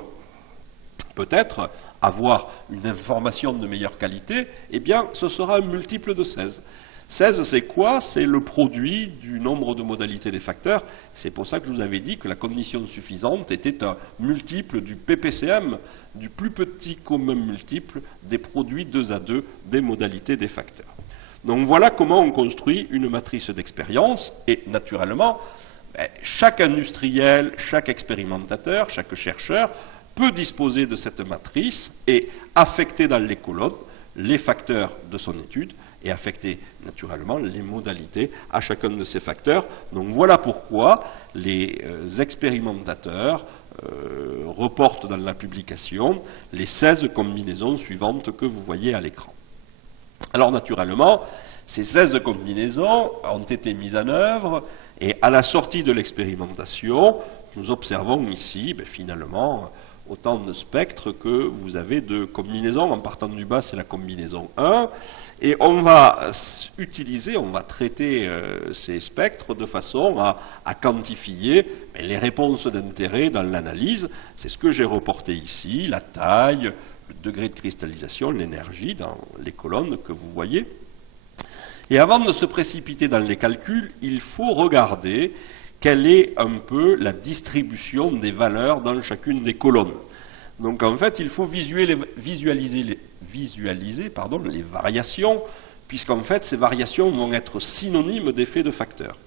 peut-être avoir une information de meilleure qualité, eh bien ce sera un multiple de 16. 16, c'est quoi? C'est le produit du nombre de modalités des facteurs. C'est pour ça que je vous avais dit que la condition suffisante était un multiple du PPCM, du plus petit commun multiple des produits 2 à 2 des modalités des facteurs. Donc voilà comment on construit une matrice d'expérience, et naturellement, chaque industriel, chaque expérimentateur, chaque chercheur peut disposer de cette matrice et affecter dans les colonnes les facteurs de son étude, et affecter naturellement les modalités à chacun de ces facteurs. Donc voilà pourquoi les expérimentateurs reportent dans la publication les 16 combinaisons suivantes que vous voyez à l'écran. Alors naturellement, ces 16 combinaisons ont été mises en œuvre, et à la sortie de l'expérimentation, nous observons ici finalement autant de spectres que vous avez de combinaisons. En partant du bas, c'est la combinaison 1. Et on va utiliser, on va traiter ces spectres de façon à quantifier les réponses d'intérêt dans l'analyse. C'est ce que j'ai reporté ici, la taille, le degré de cristallisation, l'énergie dans les colonnes que vous voyez. Et avant de se précipiter dans les calculs, il faut regarder quelle est un peu la distribution des valeurs dans chacune des colonnes. Donc en fait, il faut visualiser les variations, puisqu'en fait, ces variations vont être synonymes d'effets de facteurs.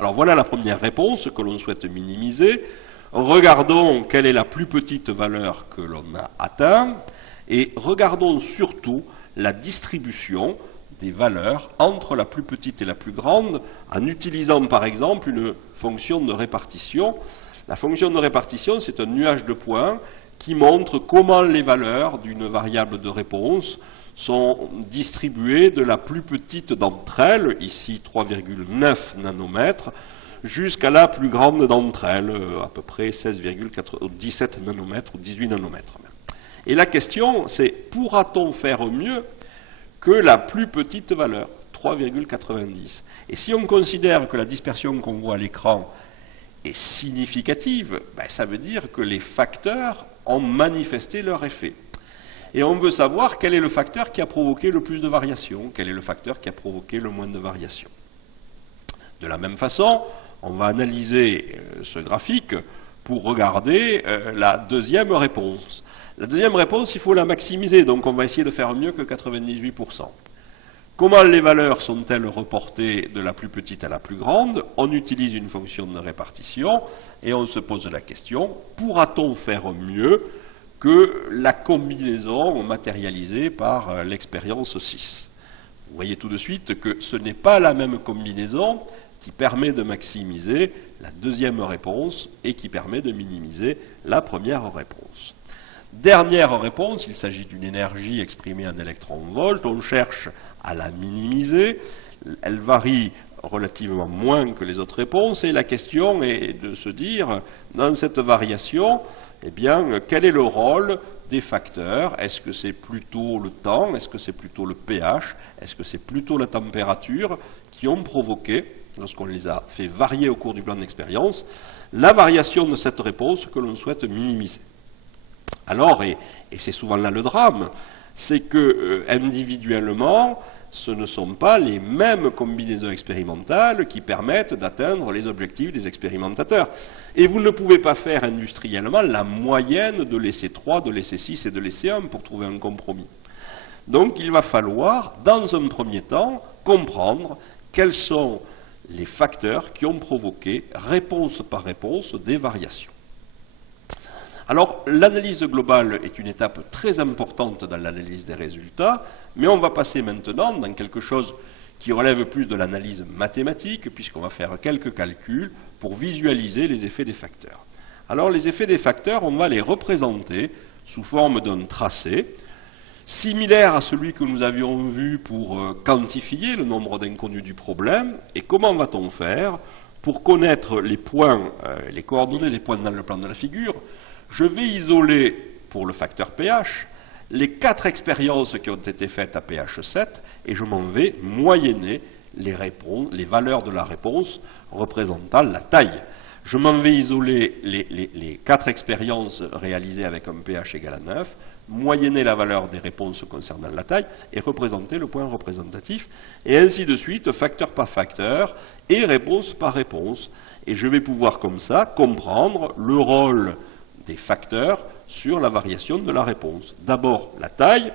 Alors voilà la première réponse que l'on souhaite minimiser. Regardons quelle est la plus petite valeur que l'on a atteinte, et regardons surtout la distribution des valeurs entre la plus petite et la plus grande, en utilisant par exemple une fonction de répartition. La fonction de répartition, c'est un nuage de points qui montre comment les valeurs d'une variable de réponse sont distribuées de la plus petite d'entre elles, ici 3,9 nanomètres, jusqu'à la plus grande d'entre elles, à peu près 17 nanomètres ou 18 nanomètres. Et la question, c'est pourra-t-on faire mieux que la plus petite valeur, 3,90. Et si on considère que la dispersion qu'on voit à l'écran est significative, ça veut dire que les facteurs ont manifesté leur effet. Et on veut savoir quel est le facteur qui a provoqué le plus de variations, quel est le facteur qui a provoqué le moins de variations. De la même façon, on va analyser ce graphique pour regarder la deuxième réponse. La deuxième réponse, il faut la maximiser, donc on va essayer de faire mieux que 98%. Comment les valeurs sont-elles reportées de la plus petite à la plus grande? On utilise une fonction de répartition et on se pose la question, pourra-t-on faire mieux que la combinaison matérialisée par l'expérience 6? Vous voyez tout de suite que ce n'est pas la même combinaison qui permet de maximiser la deuxième réponse et qui permet de minimiser la première réponse. Dernière réponse, il s'agit d'une énergie exprimée en électronvolts. On cherche à la minimiser. Elle varie relativement moins que les autres réponses. Et la question est de se dire, dans cette variation, eh bien, quel est le rôle des facteurs? Est-ce que c'est plutôt le temps? Est-ce que c'est plutôt le pH? Est-ce que c'est plutôt la température qui ont provoqué, lorsqu'on les a fait varier au cours du plan d'expérience, la variation de cette réponse que l'on souhaite minimiser? Alors, et c'est souvent là le drame, c'est que individuellement, ce ne sont pas les mêmes combinaisons expérimentales qui permettent d'atteindre les objectifs des expérimentateurs. Et vous ne pouvez pas faire industriellement la moyenne de l'essai 3, de l'essai 6 et de l'essai 1 pour trouver un compromis. Donc il va falloir, dans un premier temps, comprendre quels sont les facteurs qui ont provoqué, réponse par réponse, des variations. Alors, l'analyse globale est une étape très importante dans l'analyse des résultats, mais on va passer maintenant dans quelque chose qui relève plus de l'analyse mathématique, puisqu'on va faire quelques calculs pour visualiser les effets des facteurs. Alors, les effets des facteurs, on va les représenter sous forme d'un tracé, similaire à celui que nous avions vu pour quantifier le nombre d'inconnus du problème. Et comment va-t-on faire pour connaître les points, les coordonnées des points dans le plan de la figure? Je vais isoler, pour le facteur pH, les 4 expériences qui ont été faites à pH 7 et je m'en vais moyenner les valeurs de la réponse représentant la taille. Je m'en vais isoler les 4 expériences réalisées avec un pH égal à 9, moyenner la valeur des réponses concernant la taille et représenter le point représentatif, et ainsi de suite, facteur par facteur et réponse par réponse. Et je vais pouvoir comme ça comprendre le rôle des facteurs sur la variation de la réponse. D'abord la taille,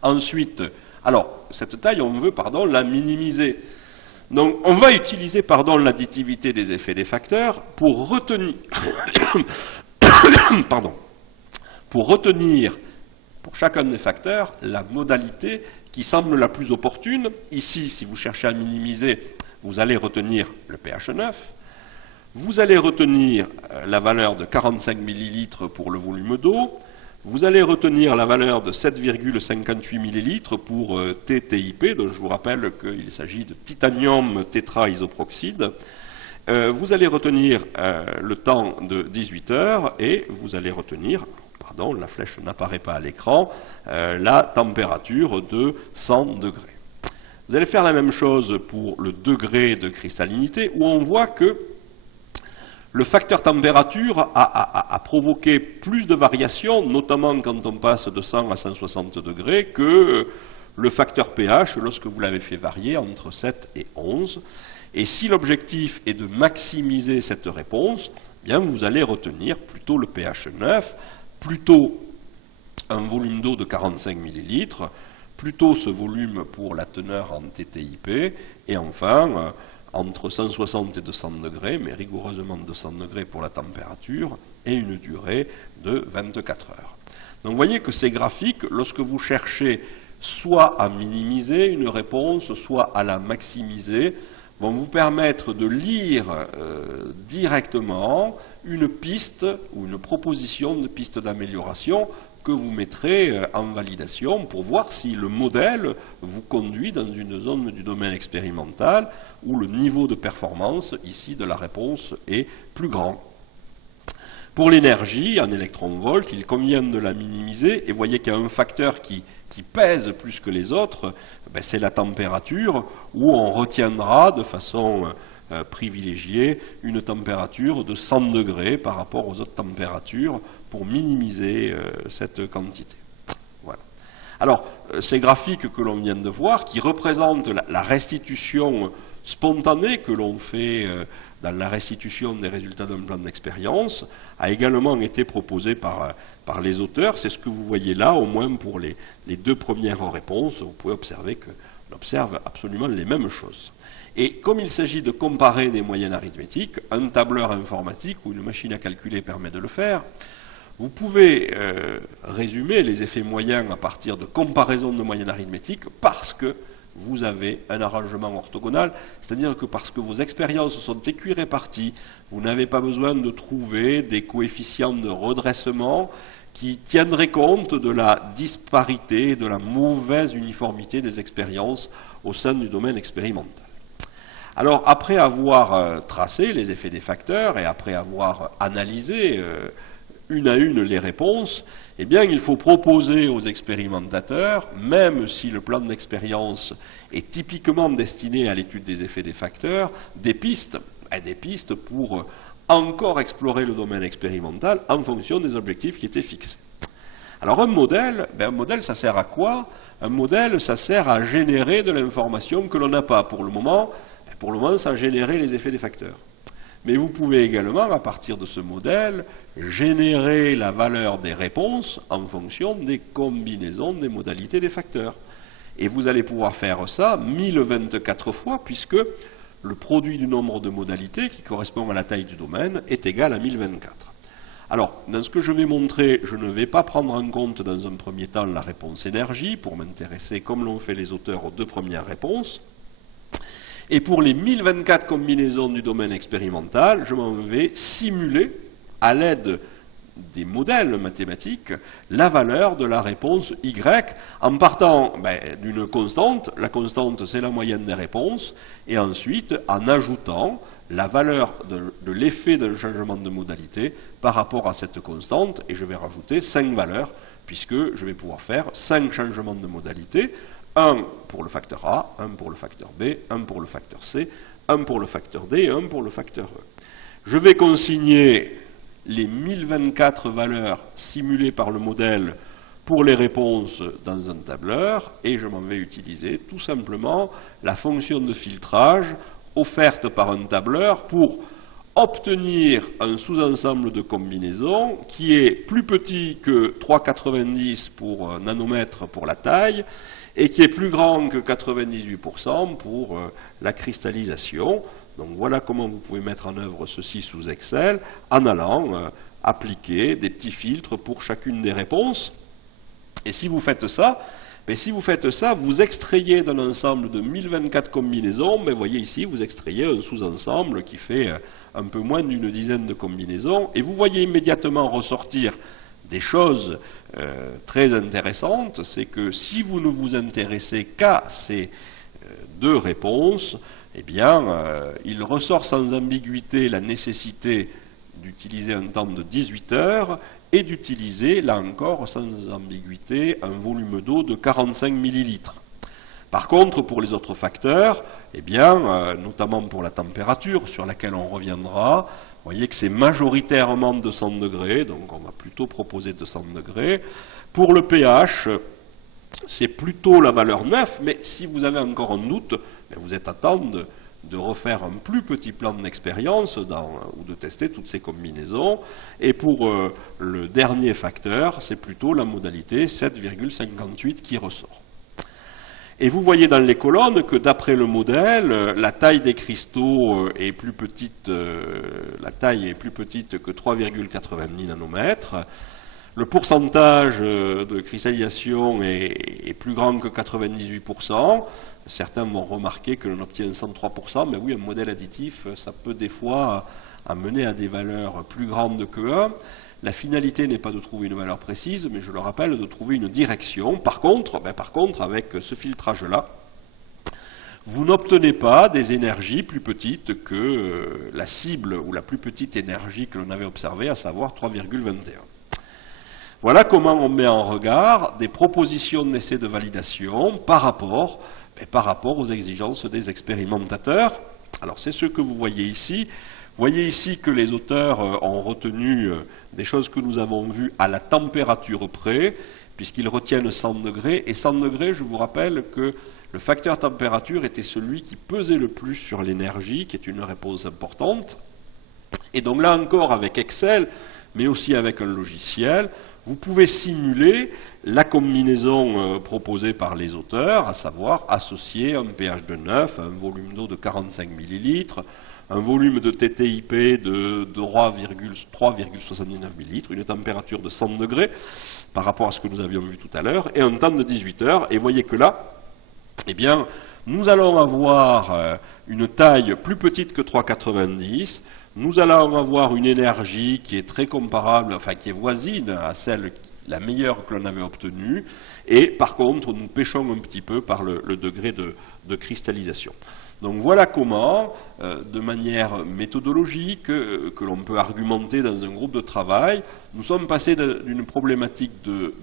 ensuite, alors cette taille on veut la minimiser. Donc on va utiliser l'additivité des effets des facteurs pour retenir, pour chacun des facteurs la modalité qui semble la plus opportune. Ici, si vous cherchez à minimiser, vous allez retenir le pH 9. Vous allez retenir la valeur de 45 ml pour le volume d'eau. Vous allez retenir la valeur de 7,58 ml pour TTIP, donc je vous rappelle qu'il s'agit de titanium tétraisopproxyde. Vous allez retenir le temps de 18 heures et vous allez retenir, la flèche n'apparaît pas à l'écran, la température de 100 degrés. Vous allez faire la même chose pour le degré de cristallinité où on voit que le facteur température a provoqué plus de variations, notamment quand on passe de 100 à 160 degrés, que le facteur pH lorsque vous l'avez fait varier entre 7 et 11. Et si l'objectif est de maximiser cette réponse, eh bien vous allez retenir plutôt le pH 9, plutôt un volume d'eau de 45 ml, plutôt ce volume pour la teneur en TTIP, et enfin entre 160 et 200 degrés, mais rigoureusement 200 degrés pour la température, et une durée de 24 heures. Donc vous voyez que ces graphiques, lorsque vous cherchez soit à minimiser une réponse, soit à la maximiser, vont vous permettre de lire directement une piste ou une proposition de piste d'amélioration que vous mettrez en validation pour voir si le modèle vous conduit dans une zone du domaine expérimental où le niveau de performance ici de la réponse est plus grand. Pour l'énergie, en électronvolts, il convient de la minimiser et vous voyez qu'il y a un facteur qui pèse plus que les autres, c'est la température où on retiendra de façon privilégiée une température de 100 degrés par rapport aux autres températures pour minimiser cette quantité. Voilà. Alors, ces graphiques que l'on vient de voir, qui représentent la restitution spontanée que l'on fait dans la restitution des résultats d'un plan d'expérience, a également été proposé par les auteurs. C'est ce que vous voyez là, au moins pour les deux premières réponses. Vous pouvez observer qu'on observe absolument les mêmes choses. Et comme il s'agit de comparer des moyennes arithmétiques, un tableur informatique ou une machine à calculer permet de le faire. Vous pouvez résumer les effets moyens à partir de comparaisons de moyennes arithmétiques parce que vous avez un arrangement orthogonal, c'est-à-dire que parce que vos expériences sont équiréparties, vous n'avez pas besoin de trouver des coefficients de redressement qui tiendraient compte de la disparité, de la mauvaise uniformité des expériences au sein du domaine expérimental. Alors, après avoir tracé les effets des facteurs et après avoir analysé une à une les réponses, eh bien, il faut proposer aux expérimentateurs, même si le plan d'expérience est typiquement destiné à l'étude des effets des facteurs, des pistes pour encore explorer le domaine expérimental en fonction des objectifs qui étaient fixés. Alors, un modèle, ça sert à quoi? Un modèle, ça sert à générer de l'information que l'on n'a pas pour le moment. Pour le moment, ça a généré les effets des facteurs. Mais vous pouvez également, à partir de ce modèle, générer la valeur des réponses en fonction des combinaisons des modalités des facteurs. Et vous allez pouvoir faire ça 1024 fois, puisque le produit du nombre de modalités, qui correspond à la taille du domaine, est égal à 1024. Alors, dans ce que je vais montrer, je ne vais pas prendre en compte dans un premier temps la réponse énergie, pour m'intéresser, comme l'ont fait les auteurs, aux deux premières réponses. Et pour les 1024 combinaisons du domaine expérimental, je m'en vais simuler, à l'aide des modèles mathématiques, la valeur de la réponse Y, en partant d'une constante. La constante, c'est la moyenne des réponses, et ensuite en ajoutant la valeur de l'effet d'un changement de modalité par rapport à cette constante, et je vais rajouter 5 valeurs, puisque je vais pouvoir faire 5 changements de modalité, un pour le facteur A, un pour le facteur B, un pour le facteur C, un pour le facteur D et un pour le facteur E. Je vais consigner les 1024 valeurs simulées par le modèle pour les réponses dans un tableur et je m'en vais utiliser tout simplement la fonction de filtrage offerte par un tableur pour obtenir un sous-ensemble de combinaisons qui est plus petit que 3,90 pour nanomètre pour la taille et qui est plus grand que 98% pour la cristallisation. Donc voilà comment vous pouvez mettre en œuvre ceci sous Excel en allant appliquer des petits filtres pour chacune des réponses. Et si vous faites ça, vous extrayez d'un ensemble de 1024 combinaisons, mais voyez ici, vous extrayez un sous-ensemble qui fait un peu moins d'une dizaine de combinaisons, et vous voyez immédiatement ressortir des choses très intéressantes, c'est que si vous ne vous intéressez qu'à ces deux réponses, eh bien, il ressort sans ambiguïté la nécessité d'utiliser un temps de 18 heures et d'utiliser, là encore, sans ambiguïté, un volume d'eau de 45 millilitres. Par contre, pour les autres facteurs, eh bien, notamment pour la température, sur laquelle on reviendra, vous voyez que c'est majoritairement 200 degrés, donc on va plutôt proposer 200 degrés. Pour le pH, c'est plutôt la valeur 9, mais si vous avez encore un doute, vous êtes à temps de refaire un plus petit plan d'expérience ou de tester toutes ces combinaisons. Et pour le dernier facteur, c'est plutôt la modalité 7,58 qui ressort. Et vous voyez dans les colonnes que d'après le modèle, la taille des cristaux est plus petite, que 3,90 nanomètres. Le pourcentage de cristallisation est plus grand que 98%. Certains vont remarquer que l'on obtient 103%, mais oui, un modèle additif, ça peut des fois amener à des valeurs plus grandes que 1. La finalité n'est pas de trouver une valeur précise, mais je le rappelle, de trouver une direction. Par contre, avec ce filtrage-là, vous n'obtenez pas des énergies plus petites que la cible ou la plus petite énergie que l'on avait observée, à savoir 3,21. Voilà comment on met en regard des propositions d'essais de validation par rapport aux exigences des expérimentateurs. Alors c'est ce que vous voyez ici. voyez ici que les auteurs ont retenu des choses que nous avons vues à la température près, puisqu'ils retiennent 100 degrés. Et 100 degrés, je vous rappelle que le facteur température était celui qui pesait le plus sur l'énergie, qui est une réponse importante. Et donc là encore, avec Excel, mais aussi avec un logiciel, vous pouvez simuler la combinaison proposée par les auteurs, à savoir associer un pH de 9, un volume d'eau de 45 ml, un volume de TTIP de 3,79 ml, une température de 100 degrés par rapport à ce que nous avions vu tout à l'heure, et un temps de 18 heures. Et voyez que là, eh bien, nous allons avoir une taille plus petite que 3,90. Nous allons avoir une énergie qui est très comparable, enfin qui est voisine à celle, la meilleure que l'on avait obtenue. Et par contre, nous pêchons un petit peu par le degré de cristallisation. Donc voilà comment, de manière méthodologique, que l'on peut argumenter dans un groupe de travail, nous sommes passés d'une problématique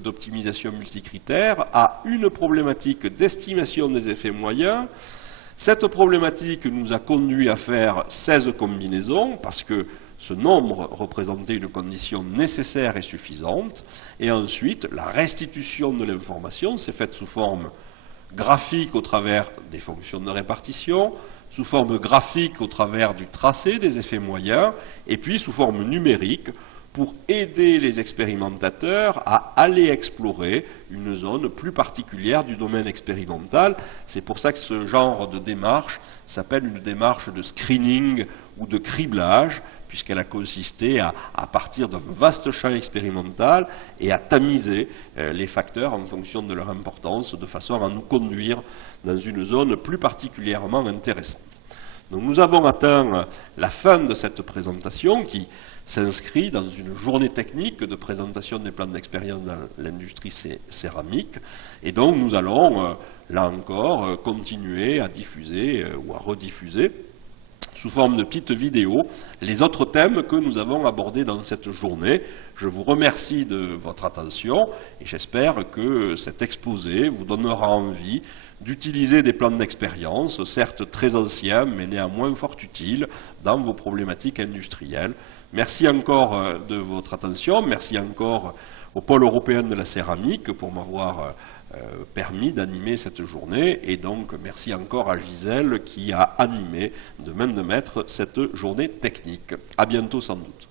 d'optimisation multicritère à une problématique d'estimation des effets moyens. Cette problématique nous a conduit à faire 16 combinaisons, parce que ce nombre représentait une condition nécessaire et suffisante. Et ensuite, la restitution de l'information s'est faite sous forme graphique au travers des fonctions de répartition, sous forme graphique au travers du tracé des effets moyens, et puis sous forme numérique pour aider les expérimentateurs à aller explorer une zone plus particulière du domaine expérimental. C'est pour ça que ce genre de démarche s'appelle une démarche de screening ou de criblage, puisqu'elle a consisté à partir d'un vaste champ expérimental et à tamiser les facteurs en fonction de leur importance, de façon à nous conduire dans une zone plus particulièrement intéressante. Donc nous avons atteint la fin de cette présentation qui s'inscrit dans une journée technique de présentation des plans d'expérience dans l'industrie céramique. Et donc nous allons, là encore, continuer à diffuser ou à rediffuser sous forme de petites vidéos les autres thèmes que nous avons abordés dans cette journée. Je vous remercie de votre attention et j'espère que cet exposé vous donnera envie d'utiliser des plans d'expérience, certes très anciens, mais néanmoins fort utiles dans vos problématiques industrielles. Merci encore de votre attention, merci encore au Pôle européen de la céramique pour m'avoir permis d'animer cette journée, et donc merci encore à Gisèle qui a animé de main de maître cette journée technique. À bientôt sans doute.